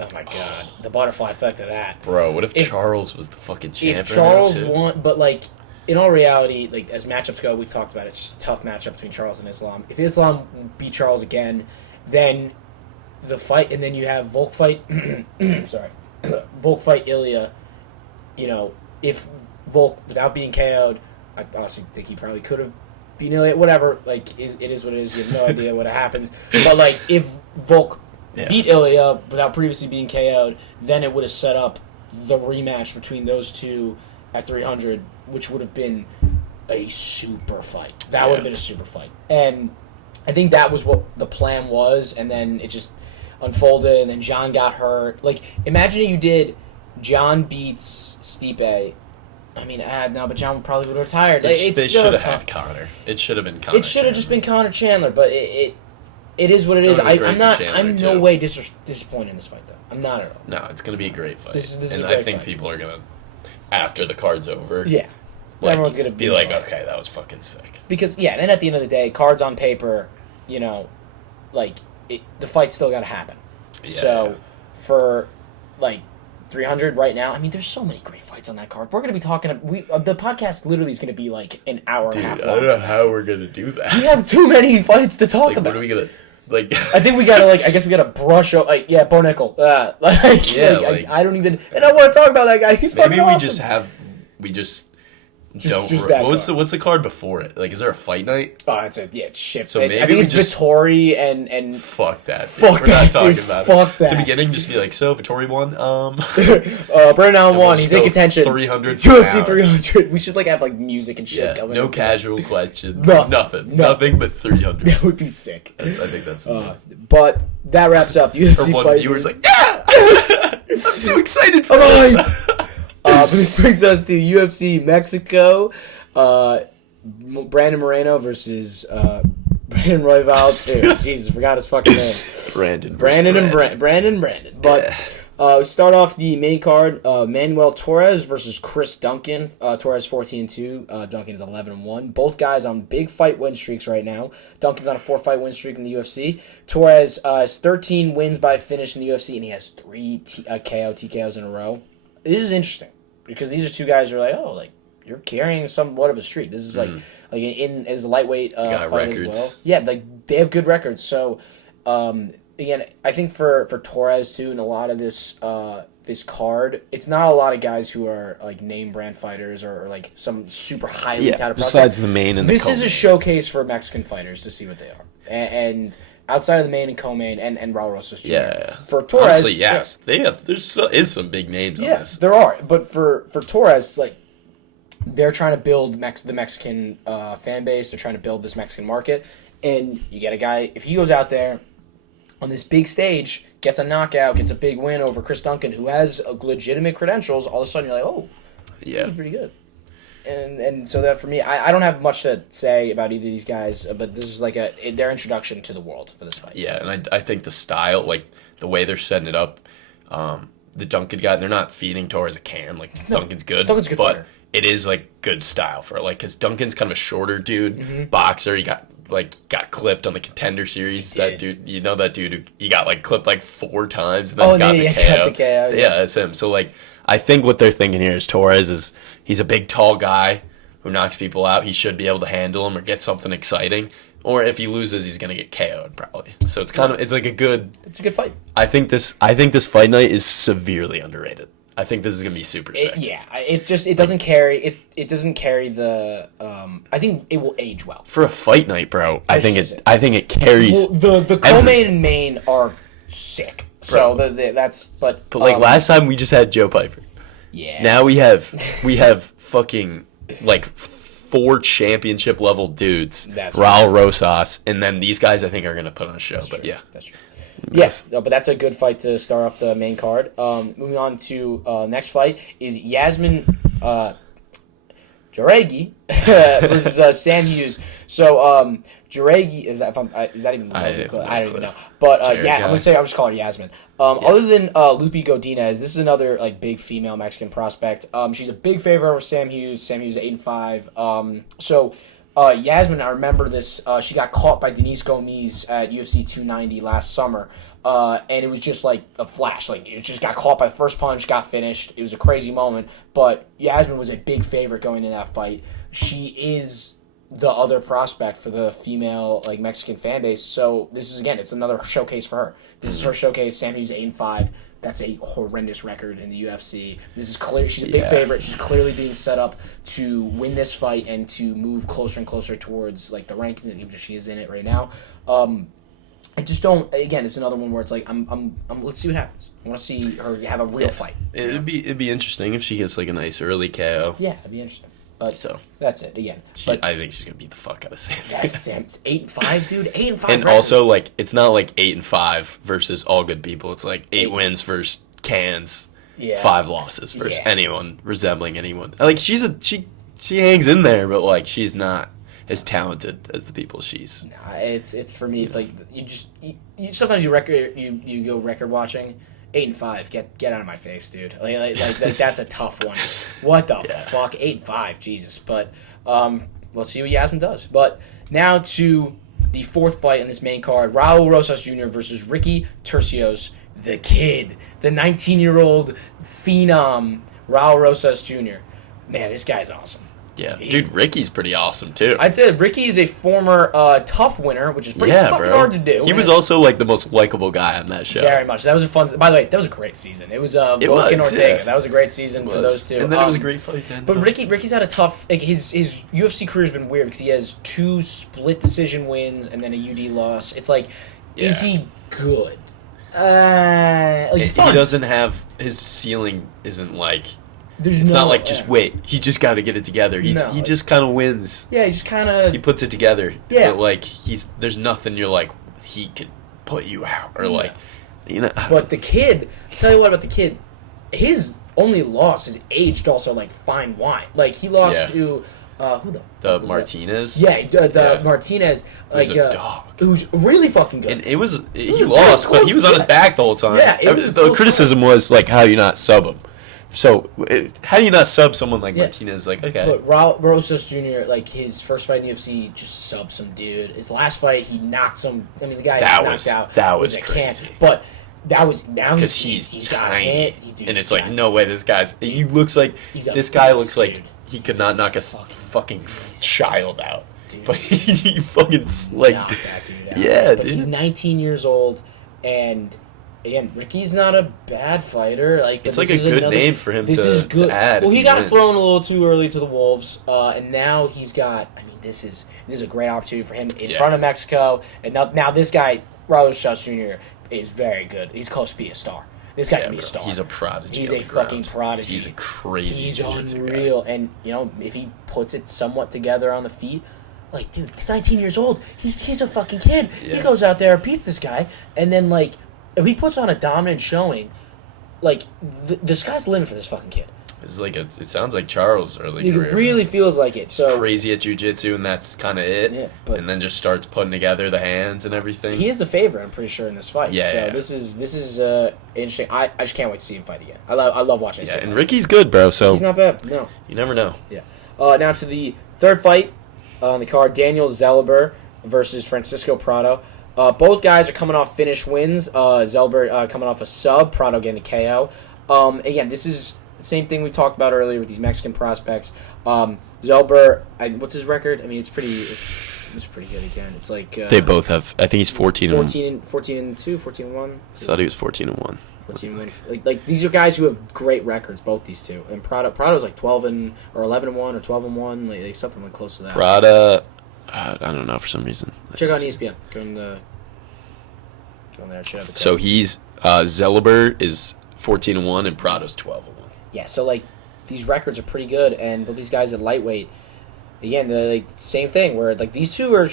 Oh my god, the butterfly effect of that. Bro, what if Charles was the fucking champion? If Charles won, but like, in all reality, like as matchups go, we've talked about it, it's just a tough matchup between Charles and Islam. If Islam beat Charles again, then the fight, and then you have Volk fight, Volk fight Ilya, if Volk, without being KO'd, I honestly think he probably could have beaten Ilya, whatever, like, it is what it is, you have no idea what happened. But like, if Volk beat Ilya without previously being KO'd, then it would have set up the rematch between those two at 300, which would have been a super fight. That would have been a super fight. And I think that was what the plan was, and then it just unfolded, and then John got hurt. Like, imagine you did John beats Stipe. I mean, no, but John probably would have retired. They should have had Conor. It should have been Conor. It should have just been Conor Chandler, but it is what it is. I'm no way disappointed in this fight, though. I'm not at all. No, it's going to be a great fight. This is and a great I think fight. people are going to, after the card's over, everyone's going to be like, okay, that was fucking sick. Because, and at the end of the day, cards on paper, the fight's still got to happen. Yeah. So, for, 300 right now, I mean, there's so many great fights on that card. We're going to be talking, the podcast literally is going to be, an hour and a half long. I don't know how we're going to do that. We have too many fights to talk about. What are we going to... I think we gotta I guess we gotta brush up. Bo Nickel. I don't even. And I want to talk about that guy. He's fucking awesome. We just that what's the card before it? Is there a fight night? Oh, it's shit. So I think it's Vittori and fuck that. Fuck We're that. not talking dude. about fuck it. That. At the beginning, just be like, so Vittori won. Brandon Allen won. He's in contention. 300. UFC 300. We should have music and shit. Yeah, no casual questions. Nothing but 300. That would be sick. I think that's enough. But that wraps up UFC Or one Fight. viewer's like, yeah, I'm so excited for this. This brings us to UFC Mexico. Brandon Moreno versus Brandon Royval too. Jesus, forgot his fucking name. Brandon. But we start off the main card. Manuel Torres versus Chris Duncan. Torres 14-2. Duncan's 11-1. Both guys on big fight win streaks right now. Duncan's on a 4-fight win streak in the UFC. Torres has 13 wins by finish in the UFC, and he has 3 TKOs in a row. This is interesting because these are two guys who are you're carrying somewhat of a streak. This is in as a lightweight fight records. as well. Yeah, they have good records. So again, I think for Torres too, and a lot of this card, it's not a lot of guys who are name brand fighters or some super highly touted prospects. Besides the main and this is a showcase for Mexican fighters to see what they are, and outside of the main and co-main and Raul Rosas Jr. Yeah. For Torres, honestly, yes, there's some big names on this. There are, but for Torres, they're trying to build the Mexican fan base. They're trying to build this Mexican market. And you get a guy, if he goes out there on this big stage, gets a knockout, gets a big win over Chris Duncan, who has legitimate credentials, all of a sudden you're like, oh, he's pretty good. And so that for me, I don't have much to say about either of these guys, but this is their introduction to the world for this fight. Yeah, and I think the style, the way they're setting it up, the Duncan guy, they're not feeding Torres a can. Duncan's good. Duncan's a good fighter. It is good style for it, because Duncan's kind of a shorter dude, boxer. He got clipped on the Contender Series. That dude, that dude, he got clipped 4 times and then got the KO. Yeah, that's him. So I think what they're thinking here is Torres is he's a big tall guy who knocks people out. He should be able to handle him or get something exciting. Or if he loses, he's gonna get KO'd probably. So it's it's a good fight. I think this fight night is severely underrated. I think this is gonna be super sick. It's just it doesn't carry the. I think it will age well for a fight night, bro. I think it carries. Well, the co-main and main are sick. Bro. So that's but last time we just had Joe Pyfer. Yeah. Now we have fucking 4 championship level dudes. That's Raul Rosas, and then these guys I think are gonna put on a show. That's true. Yeah, no, but that's a good fight to start off the main card. Moving on to next fight is Yasmin Jauregui versus Sam Hughes. So Jauregui is that even? I don't even know. But I'm gonna just call her Yasmin. Other than Lupi Godinez, this is another big female Mexican prospect. She's a big favorite over Sam Hughes. Sam Hughes 8-5. So. Yasmin, I remember this. She got caught by Denise Gomes at UFC 290 last summer, and it was just a flash. It just got caught by the first punch, got finished. It was a crazy moment. But Yasmin was a big favorite going into that fight. She is the other prospect for the female Mexican fan base. So this is it's another showcase for her. This is her showcase. Sam Hughes 8-5. That's a horrendous record in the UFC. This is clear. She's a big favorite. She's clearly being set up to win this fight and to move closer and closer towards the rankings, even if she is in it right now. I just don't. Again, it's another one where it's I'm. Let's see what happens. I want to see her have a real fight. It'd be interesting if she gets a nice early KO. Yeah, it'd be interesting. So that's it again. I think she's gonna beat the fuck out of Sam. Yes, Sam. It's 8-5, dude. 8-5. And also, like, it's not like 8-5 versus all good people. It's like 8 wins versus cans, 5 losses versus anyone resembling anyone. Like, she hangs in there, but like she's not as talented as the people she's. Nah, it's for me. It's like you sometimes you go record watching. 8-5. Get out of my face, dude. Like that's a tough one. What the fuck? 8-5. Jesus. But we'll see what Yasmin does. But now to the fourth fight in this main card: Raul Rosas Jr. versus Ricky Turcios, the kid, the 19-year-old phenom, Raul Rosas Jr. Man, this guy's awesome. Yeah, dude, Ricky's pretty awesome, too. I'd say Ricky is a former tough winner, which is pretty fucking hard to do. He was also, like, the most likable guy on that show. Very much. That was a fun... By the way, that was a great season. It was Volk and Ortega. Yeah. That was a great season for those two. And then it was a great fight, then. But Ricky's had a tough... Like, his UFC career's been weird because he has 2 split decision wins and then a UD loss. It's like, is he good? He doesn't have... His ceiling isn't, like... It's not like just wait. He just got to get it together. He just kind of wins. Yeah, he just kind of... He puts it together. Yeah. But, like, there's nothing you're like, he could put you out. Or, like, you know... But the kid... I'll tell you what about the kid. His only loss is aged also, like, fine wine. Like, he lost to... who the Martinez? That? Yeah, Martinez. Like, a dog. Who's really fucking good. And he lost, but he was on his back the whole time. Yeah. The criticism was, like, how do you not sub him? So, how do you not sub someone like Martinez? Like, okay. But Raul Rosas Jr., like, his first fight in the UFC, just subbed some dude. His last fight, he knocked some... I mean, the guy knocked out. That was crazy. But that was... Now because he's got a hit. And it's like, no way this guy's... He looks like... This guy looks like he could not knock a fucking child out. Dude. But he fucking, like... Knocked that dude out. Yeah, but he's 19 years old, and... Again, Ricky's not a bad fighter. Like it's like a good name for him to add. Well, he got thrown a little too early to the Wolves, and now he's got. I mean, this is a great opportunity for him in front of Mexico, and now this guy, Raul Rosas Jr. is very good. He's close to be a star. This guy can be a star. He's a prodigy. He's a fucking prodigy. He's a crazy. He's unreal, and if he puts it somewhat together on the feet. Like, dude, he's 19 years old. He's a fucking kid. Yeah. He goes out there, beats this guy, and then like. If he puts on a dominant showing, like, the sky's the limit for this fucking kid. It's like it sounds like Charles' early career. It really feels like it. He's crazy at jiu-jitsu, and that's kind of it. Yeah, and then just starts putting together the hands and everything. He is the favorite, I'm pretty sure, in this fight. Yeah, so this is interesting. I just can't wait to see him fight again. I love watching this. Yeah, and Ricky's good, bro. So he's not bad. No, you never know. Yeah. Now to the third fight on the card: Daniel Zellber versus Francisco Prado. Both guys are coming off finish wins. Zellber coming off a sub, Prado getting a KO. Again, this is the same thing we talked about earlier with these Mexican prospects. Zellber, what's his record? I mean, it's pretty good again. It's like they both have. I think he's 14 and 2, 14 and 1. I thought he was 14 and 1. 14 and 1. Like these are guys who have great records. Both these two, and Prado's like 11 or 11 and 1 or 12 and 1, like something like close to that. Prado. I don't know for some reason. Check out ESPN. Go in there. So he's Zellber is 14 and 1 and Prado's 12 and 1. Yeah, so like these records are pretty good, and both these guys at lightweight, again, they're like same thing where like these two this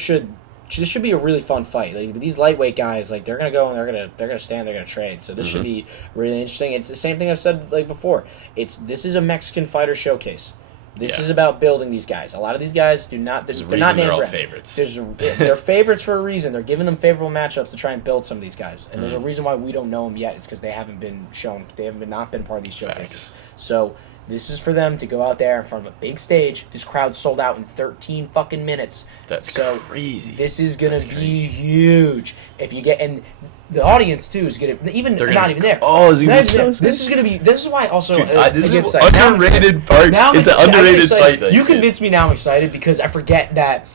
should be a really fun fight. Like these lightweight guys, like they're gonna go and they're gonna stand, they're gonna trade. So this should be really interesting. It's the same thing I've said like before. This is a Mexican fighter showcase. This is about building these guys. A lot of these guys they're not named all favorites. They're favorites for a reason. They're giving them favorable matchups to try and build some of these guys. And there's a reason why we don't know them yet. It's because they haven't been shown. They haven't not been part of these showcases. So this is for them to go out there in front of a big stage. This crowd sold out in 13 fucking minutes. That's crazy. This is gonna be huge. If you get and. The audience too is gonna even not even there. Oh, this is gonna be. This is why also. Dude, this is an underrated part. It's an underrated fight. You convinced me. Now I'm excited because I forget that.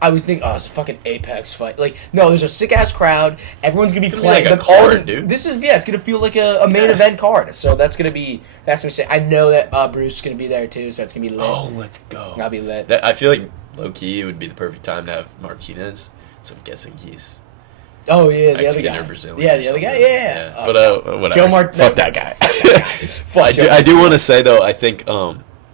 I was thinking, it's a fucking Apex fight. Like, no, there's a sick ass crowd. Everyone's gonna be playing. Like a card, dude. This is it's gonna feel like a main event card. So that's gonna be sick. I know that Bruce is gonna be there too, so it's gonna be lit. Oh, let's go. I'll be lit. I feel like low key it would be the perfect time to have Martinez. So I'm guessing he's. Oh yeah, the other guy. Brazilian yeah, the other guy. Yeah. But whatever. Joe Fuck that guy. I do want to say though. I think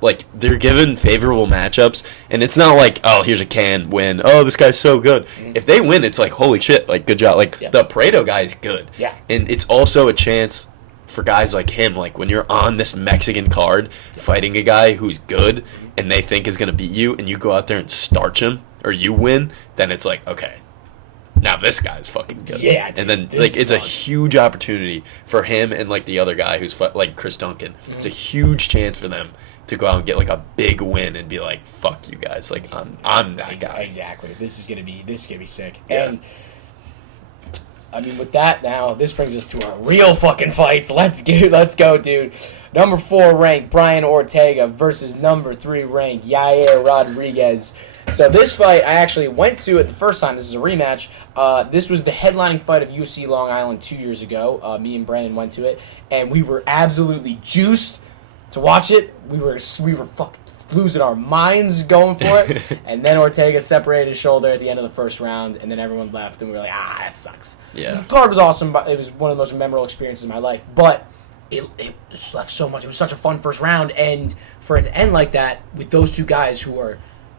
like they're given favorable matchups, and it's not like, oh, here's a can win. Oh, this guy's so good. Mm-hmm. If they win, it's like, holy shit, like good job. Like the Pareto guy is good. Yeah. And it's also a chance for guys like him, like when you're on this Mexican card fighting a guy who's good and they think is going to beat you, and you go out there and starch him, or you win, then it's like, okay, now this guy's fucking good. Yeah, dude, and then like it's a huge opportunity for him and like the other guy who's like Chris Duncan. Mm-hmm. It's a huge chance for them to go out and get like a big win and be like, fuck you guys, like I'm that guy. Exactly. This is gonna be sick. Yeah. And I mean, with that, now this brings us to our real fucking fights. Let's go, dude. Number 4 ranked Brian Ortega versus number 3 ranked Yair Rodriguez. So this fight, I actually went to it the first time. This is a rematch. This was the headlining fight of UFC Long Island 2 years ago. Me and Brandon went to it, and we were absolutely juiced to watch it. We were fucking losing our minds going for it. And then Ortega separated his shoulder at the end of the first round, and then everyone left, and we were like, that sucks. Yeah. The card was awesome, but it was one of the most memorable experiences of my life. But it just left so much. It was such a fun first round, and for it to end like that with those two guys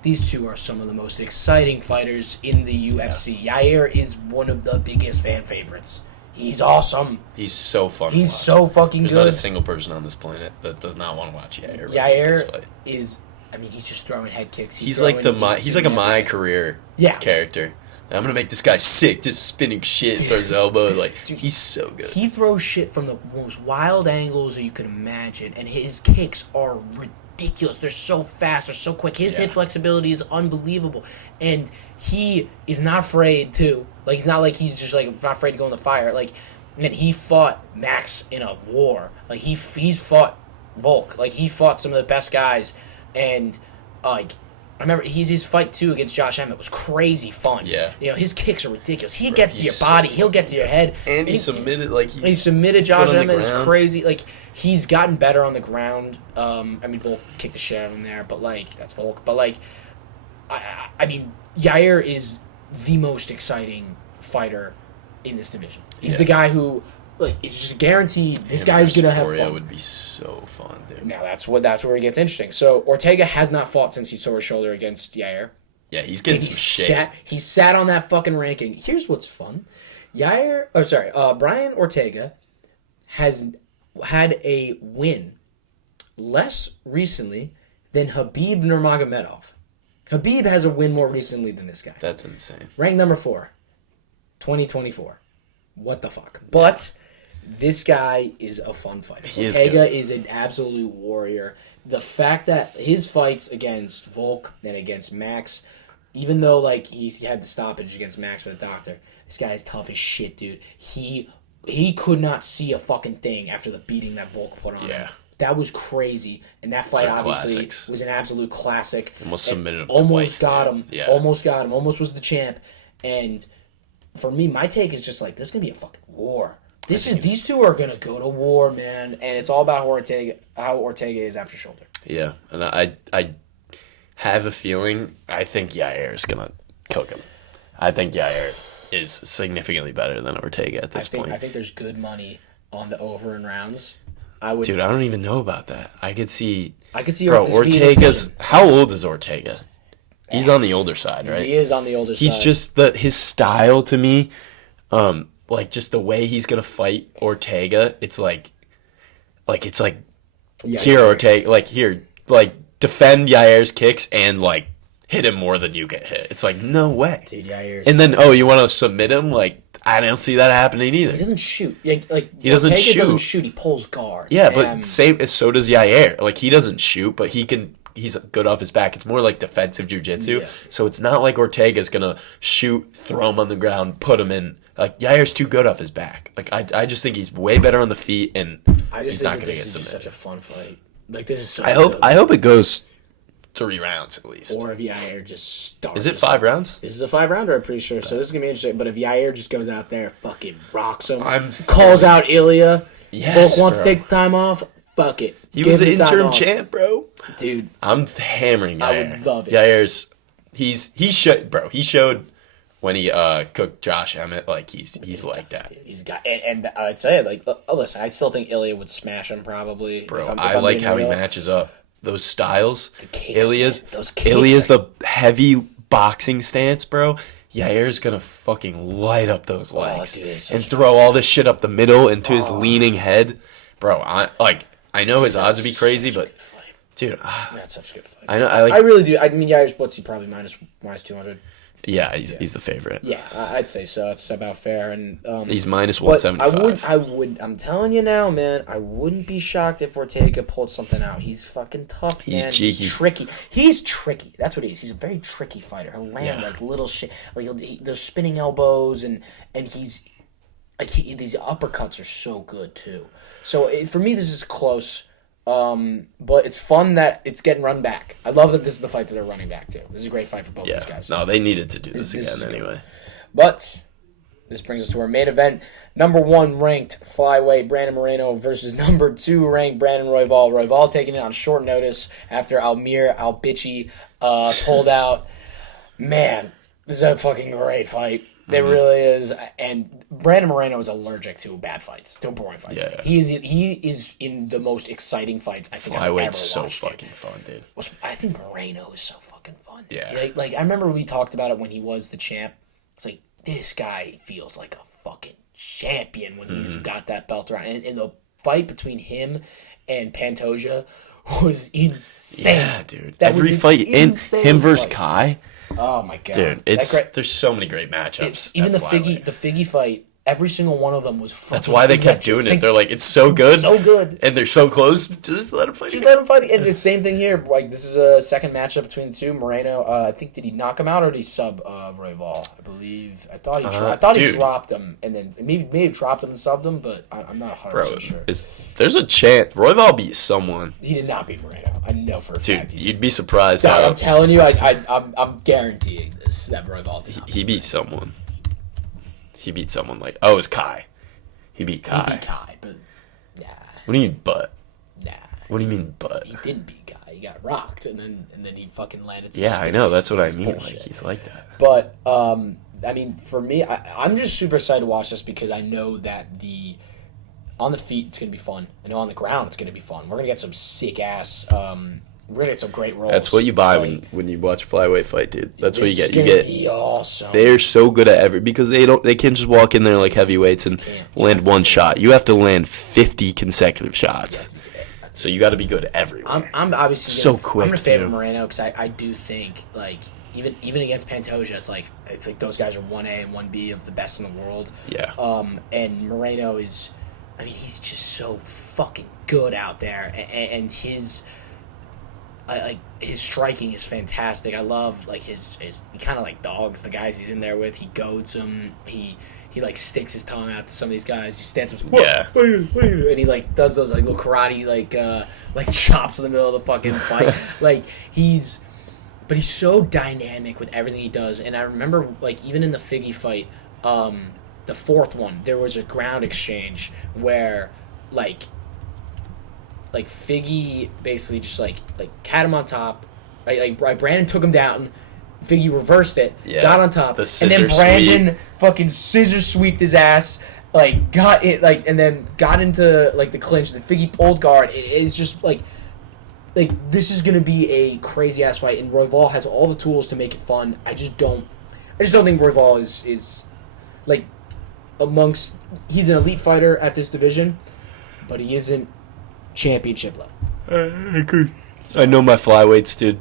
these two are some of the most exciting fighters in the UFC. Yeah. Yair is one of the biggest fan favorites. He's awesome. He's so fun. He's so fucking good. There's not a single person on this planet that does not want to watch Yair. Yair is, I mean, he's just throwing head kicks. He's like a my career character. I'm gonna make this guy sick, just spinning shit, throws elbow. Like, dude, he's so good. He throws shit from the most wild angles that you can imagine, and his kicks are ridiculous. They're so fast, they're so quick. His hip flexibility is unbelievable, and he is not afraid to. Like, he's not like he's just like not afraid to go in the fire. Like, man, he fought Max in a war. Like, he's fought Volk. Like, he fought some of the best guys, and like. I remember his fight, too, against Josh Emmett was crazy fun. Yeah. You know, his kicks are ridiculous. He gets to your body. He'll get to your head. And he submitted, like, he submitted Josh Emmett. It's crazy. Like, he's gotten better on the ground. I mean, Volk kicked the shit out of him there, but, like, that's Volk. But, like, I mean, Yair is the most exciting fighter in this division. He's the guy who... Like, it's just guaranteed this guy's going to have fun. That would be so fun, dude. Now, that's where it gets interesting. So, Ortega has not fought since he tore his shoulder against Yair. Yeah, he's getting some shit. He sat on that fucking ranking. Here's what's fun. Brian Ortega has had a win less recently than Khabib Nurmagomedov. Khabib has a win more recently than this guy. That's insane. Ranked number 4, 2024. What the fuck? But... this guy is a fun fighter. Ortega is an absolute warrior. The fact that his fights against Volk and against Max, even though like he had the stoppage against Max with the doctor, this guy is tough as shit, dude. He could not see a fucking thing after the beating that Volk put on him. That was crazy. And that fight obviously was an absolute classic. Almost submitted him almost twice, got him. Yeah. Almost got him. Almost was the champ. And for me, my take is just like, this is going to be a fucking war. These two are gonna go to war, man, and it's all about how Ortega is after shoulder. Yeah, and I have a feeling I think Yair is gonna cook him. I think Yair is significantly better than Ortega at this point. I think there's good money on the over in rounds. Dude, I don't even know about that. I could see. Bro, Ortega's. How old is Ortega? He's on the older side, right? He is on the older side. He's just his style to me. Like, just the way he's going to fight Ortega, it's like Ortega, defend Yair's kicks and, like, hit him more than you get hit. It's like, no way. Dude, Yair's... And then, you want to submit him? Like, I don't see that happening either. He doesn't shoot. He doesn't shoot. Doesn't shoot, he pulls guard. Yeah, but so does Yair. Like, he doesn't shoot, but he's good off his back. It's more like defensive jiu-jitsu. Yeah. So it's not like Ortega's going to shoot, throw him on the ground, put him in. Like, Yair's too good off his back. Like, I just think he's way better on the feet, and he's not going to get submitted. This is such a fun fight. Like, this is so I hope it goes 3 rounds at least. Or if Yair just starts. Is it 5 rounds? This is a 5-rounder, I'm pretty sure. So this is going to be interesting. But if Yair just goes out there, fucking rocks him, calls out Ilya, Volk wants to take the time off, fuck it. He was the interim champ, bro. Dude. I'm hammering Yair. I would love it. Yair's, he showed when he cooked Josh Emmett, like he's like that. Dude, he's got, and I'd say, like, listen, I still think Ilya would smash him probably. Bro, I like how he matches up. those styles. Ilya's the heavy boxing stance, bro. Yair's gonna fucking light up those legs and throw all this shit up the middle into his leaning head, bro. I know his odds would be crazy, but dude, that's such a good fight. I really do. I mean, Yair's what's he probably minus 200. Yeah, he's the favorite. Yeah, I'd say so. It's about fair. And he's minus 175. I'm telling you now, man. I wouldn't be shocked if Ortega pulled something out. He's fucking tough, man. He's cheeky. He's tricky. He's tricky. That's what he is. He's a very tricky fighter. He'll land like little shit, like those spinning elbows, and he's like these uppercuts are so good too. So for me, this is close. But it's fun that it's getting run back. I love that this is the fight that they're running back to. This is a great fight for both these guys. No, they needed to do this again anyway. But this brings us to our main event. Number 1 ranked flyweight Brandon Moreno versus number 2 ranked Brandon Royval. Royval taking it on short notice after Almir Albici pulled out. Man, this is a fucking great fight. It really is. And Brandon Moreno is allergic to bad fights, to boring fights. Yeah. He is in the most exciting fights I think I've ever watched. So fucking fun, dude. I think Moreno is so fucking fun. Yeah. Like I remember we talked about it when he was the champ. It's like, this guy feels like a fucking champion when he's got that belt around. And the fight between him and Pantoja was insane. Yeah, dude. Every fight in him versus Kai. Oh my god, dude! There's so many great matchups. Even the Figgy fight. Every single one of them was fucking That's why they kept doing it. They're like, it's so good. So good. And they're so close. Just let them fight. And the same thing here. Like, this is a second matchup between the two. Moreno, I think, did he knock him out or did he sub Royval? I believe. I thought he dropped him. And then maybe dropped him and subbed him, but I'm not 100% sure. There's a chance. Royval beat someone. He did not beat Moreno. I know for a fact. Dude, you'd be surprised. I'm telling you, I'm guaranteeing this, that Royval did not. He beat someone. He beat someone like... Oh, it was Kai. He beat Kai. He beat Kai, but... Nah. What do you mean, but? Nah. What do you mean, but? He didn't beat Kai. He got rocked, and then he fucking landed some I know. That's what I mean. Like, he's like that. But, I mean, for me, I'm just super excited to watch this because I know that on the feet, it's going to be fun. I know on the ground, it's going to be fun. We're going to get some sick-ass... we're going to get some great rolls. That's what you buy when you watch flyweight fight, dude. That's what you get. You get. Be awesome. They're so good at because they can't just walk in there like heavyweights and land one shot. You have to land 50 consecutive shots. So you got to be good everywhere. I'm obviously so quick. I'm gonna favor Moreno because I do think like even against Pantoja, it's like those guys are 1A and 1B of the best in the world. Yeah. And Moreno is, I mean, he's just so fucking good out there, and his striking is fantastic. I love like his he kind of like dogs the guys he's in there with. He goads them. He like sticks his tongue out to some of these guys. He stands up, and he like does those like little karate like chops in the middle of the fucking fight. But he's so dynamic with everything he does. And I remember like even in the Figgy fight, the fourth one, there was a ground exchange where like Figgy basically just like had him on top. Like Brandon took him down. Figgy reversed it, got on top, and then Brandon fucking scissor sweeped his ass, got it, and then got into the clinch. The Figgy pulled guard. It's just like this is gonna be a crazy ass fight, and Royval has all the tools to make it fun. I just don't think Royval is like amongst. He's an elite fighter at this division, but he isn't championship level. I agree. I know my flyweights, dude.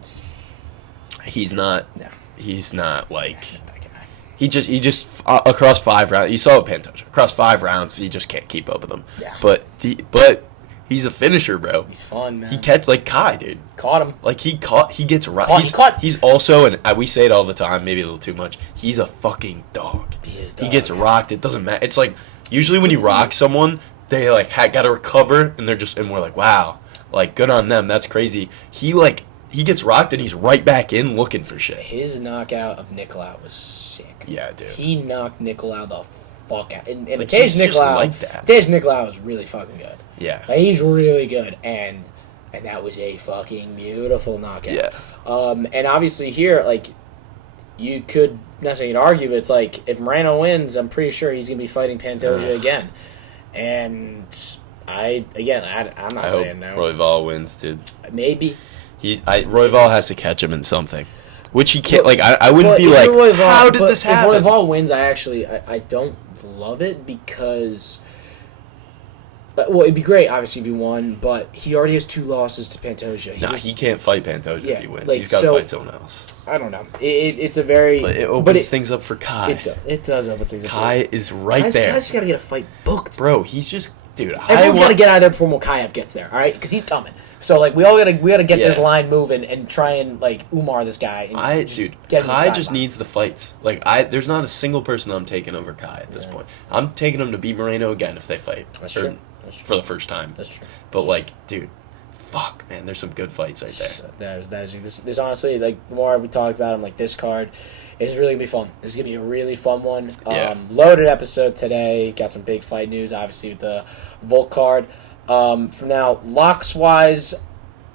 He's not. No. He's not like. He just across 5 rounds. You saw Pantoja across 5 rounds. He just can't keep up with him. Yeah. But he's a finisher, bro. He's fun, man. He catch like Kai, dude. Caught him. Like he gets rocked. He's also, and we say it all the time, maybe a little too much. He's a fucking dog. He gets rocked. It doesn't matter. It's like usually when you rock someone, they got to recover, and we're like, wow, like good on them. That's crazy. He gets rocked and he's right back in looking for shit. His knockout of Nicolau was sick. Yeah, dude. He knocked Nicolau the fuck out. And Taze Nicolau was really fucking good. Yeah. He's really good, and that was a fucking beautiful knockout. Yeah. And obviously here, you could necessarily argue, but it's if Moreno wins, I'm pretty sure he's gonna be fighting Pantoja again. And I'm not saying no. Royval wins, dude. Maybe. Royval has to catch him in something. Which he can't, I wouldn't be like, how did this happen? If Royval wins, I don't love it because, well, it'd be great, obviously, if he won, but he already has 2 losses to Pantoja. He can't fight Pantoja if he wins. He's got to fight someone else. I don't know. It's a very... But it opens things up for Kai. It does open things up. Kai is right there. Kai's got to get a fight booked. Bro, he's just... Dude, everyone's got to get out of there before Mokaev gets there, all right? Because he's coming. So, we gotta get this line moving and try and, Umar this guy. Kai just needs the fights. There's not a single person I'm taking over Kai at this point. I'm taking him to beat Moreno again if they fight. That's true. For the first time. That's true. But, dude, fuck, man, there's some good fights right there. This honestly, the more we talked about him, this card is really going to be fun. This is going to be a really fun one. Loaded episode today. Got some big fight news, obviously, with the Volk card. For now, locks-wise,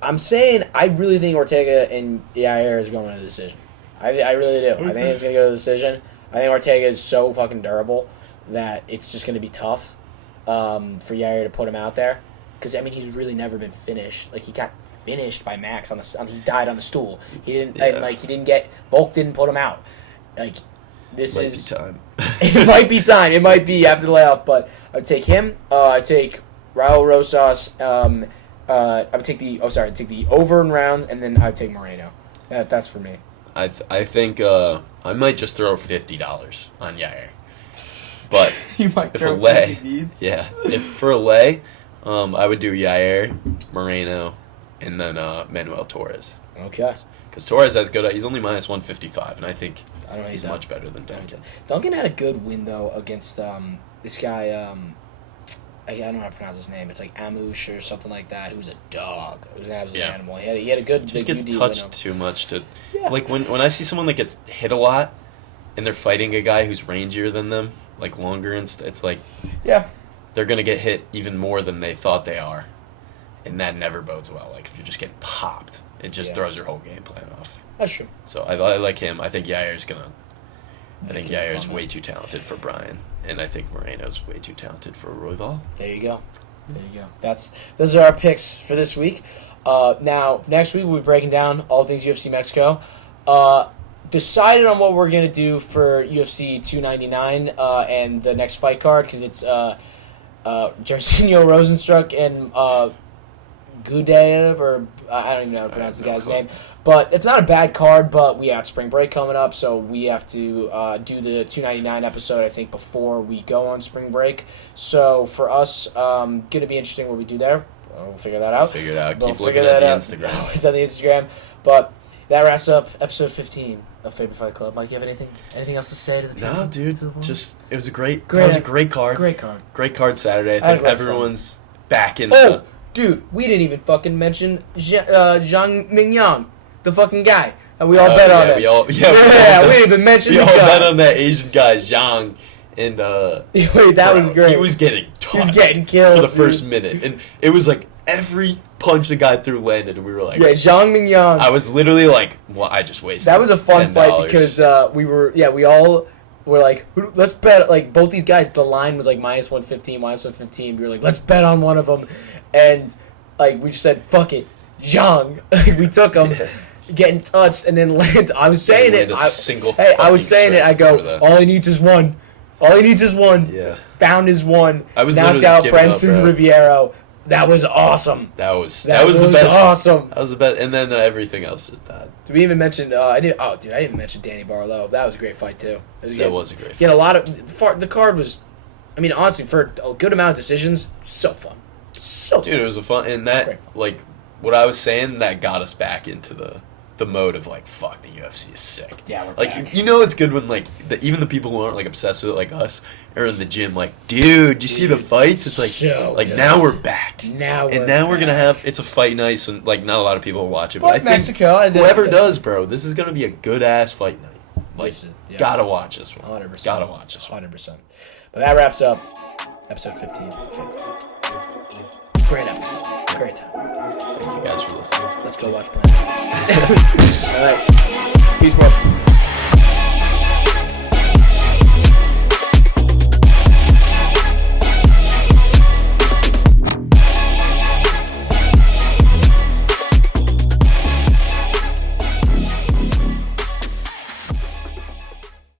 I'm saying I really think Ortega and Yair is going to the decision. I really do. I think it's going to go to the decision. I think Ortega is so fucking durable that it's just going to be tough for Yair to put him out there. Because, he's really never been finished. He got finished by Max he's died on the stool. He didn't, he didn't get, Volk didn't put him out. This might is... be time. It might be time. It might be after the layoff, but I'd take him. I'd take Raul Rosas. I'd take the over in rounds, and then I'd take Moreno. That's for me. I think I might just throw $50 on Yair. But you might if for a lay, I would do Yair, Moreno, and then Manuel Torres. Okay. Because Torres has good. He's only minus 155, and I think he's much better than Duncan. Duncan had a good win though against this guy. I don't know how to pronounce his name. It's Amouche or something like that. Who's a dog. It was an absolute animal. He had a good. Just gets touched too much to. Yeah. When I see someone that gets hit a lot, and they're fighting a guy who's rangier than them, longer, and it's they're gonna get hit even more than they thought they are, and that never bodes well. If you're just getting popped, it just throws your whole game plan off. That's true. So I like him. I think Yair's gonna. I think Yair's way too talented for Brian, and I think Moreno's way too talented for Royval. There you go. Those are our picks for this week. Now next week we'll be breaking down all things UFC Mexico. Decided on what we're gonna do for UFC 299 and the next fight card because it's Jairzinho Rosenstruck and Gudaev, or I don't even know how to pronounce the guy's name. But it's not a bad card, but we have spring break coming up, so we have to do the 299 episode, I think, before we go on spring break. So for us, going to be interesting what we do there. We'll figure that out. Keep looking at the Instagram. It's on the Instagram. But that wraps up episode 15 of Faber Fight Club. Mike, you have anything else to say to the people? No, dude. It was a great card. Great card Saturday. I think everyone's back in the... Dude, we didn't even fucking mention Zhang Mingyang, the fucking guy. And we all bet on it. We didn't even mention the guy. We all bet on that Asian guy, Zhang. And, that was great. He was getting touched. He was getting killed for the first minute. And it was every punch the guy threw landed, and we were Zhang Mingyang. I was literally I just wasted That was a fun $10. fight because we all were let's bet, both these guys, the line was minus 115. We were let's bet on one of them. And, we just said, fuck it, Zhang. We took him, getting touched, and then lands. I was saying it. I was saying it. I go, all he needs is one. Yeah. Found his one. I was knocked out Branson Ribeiro. That was awesome. That was the best. Awesome. That was the best. And then everything else just died. Did we even mention? I didn't mention Danny Barlow. That was a great fight too. That was a great fight. He had a lot of. The card was, honestly, for a good amount of decisions, so fun. Dude, it was a fun, and that what I was saying, that got us back into the mode of fuck, the UFC is sick. Yeah, we're back. It's good when even the people who aren't obsessed with it us are in the gym dude, you see the fights? It's so now we're back. Now we're gonna have it's a fight night, and not a lot of people will watch it. But I think Mexico, whoever does, bro, this is gonna be a good ass fight night. Gotta watch this one. 100%. Gotta watch this one. 100%. But that wraps up episode 15. Great episode. Great time. Thank you guys for listening. Let's go watch Planet. All right. Peace, bro.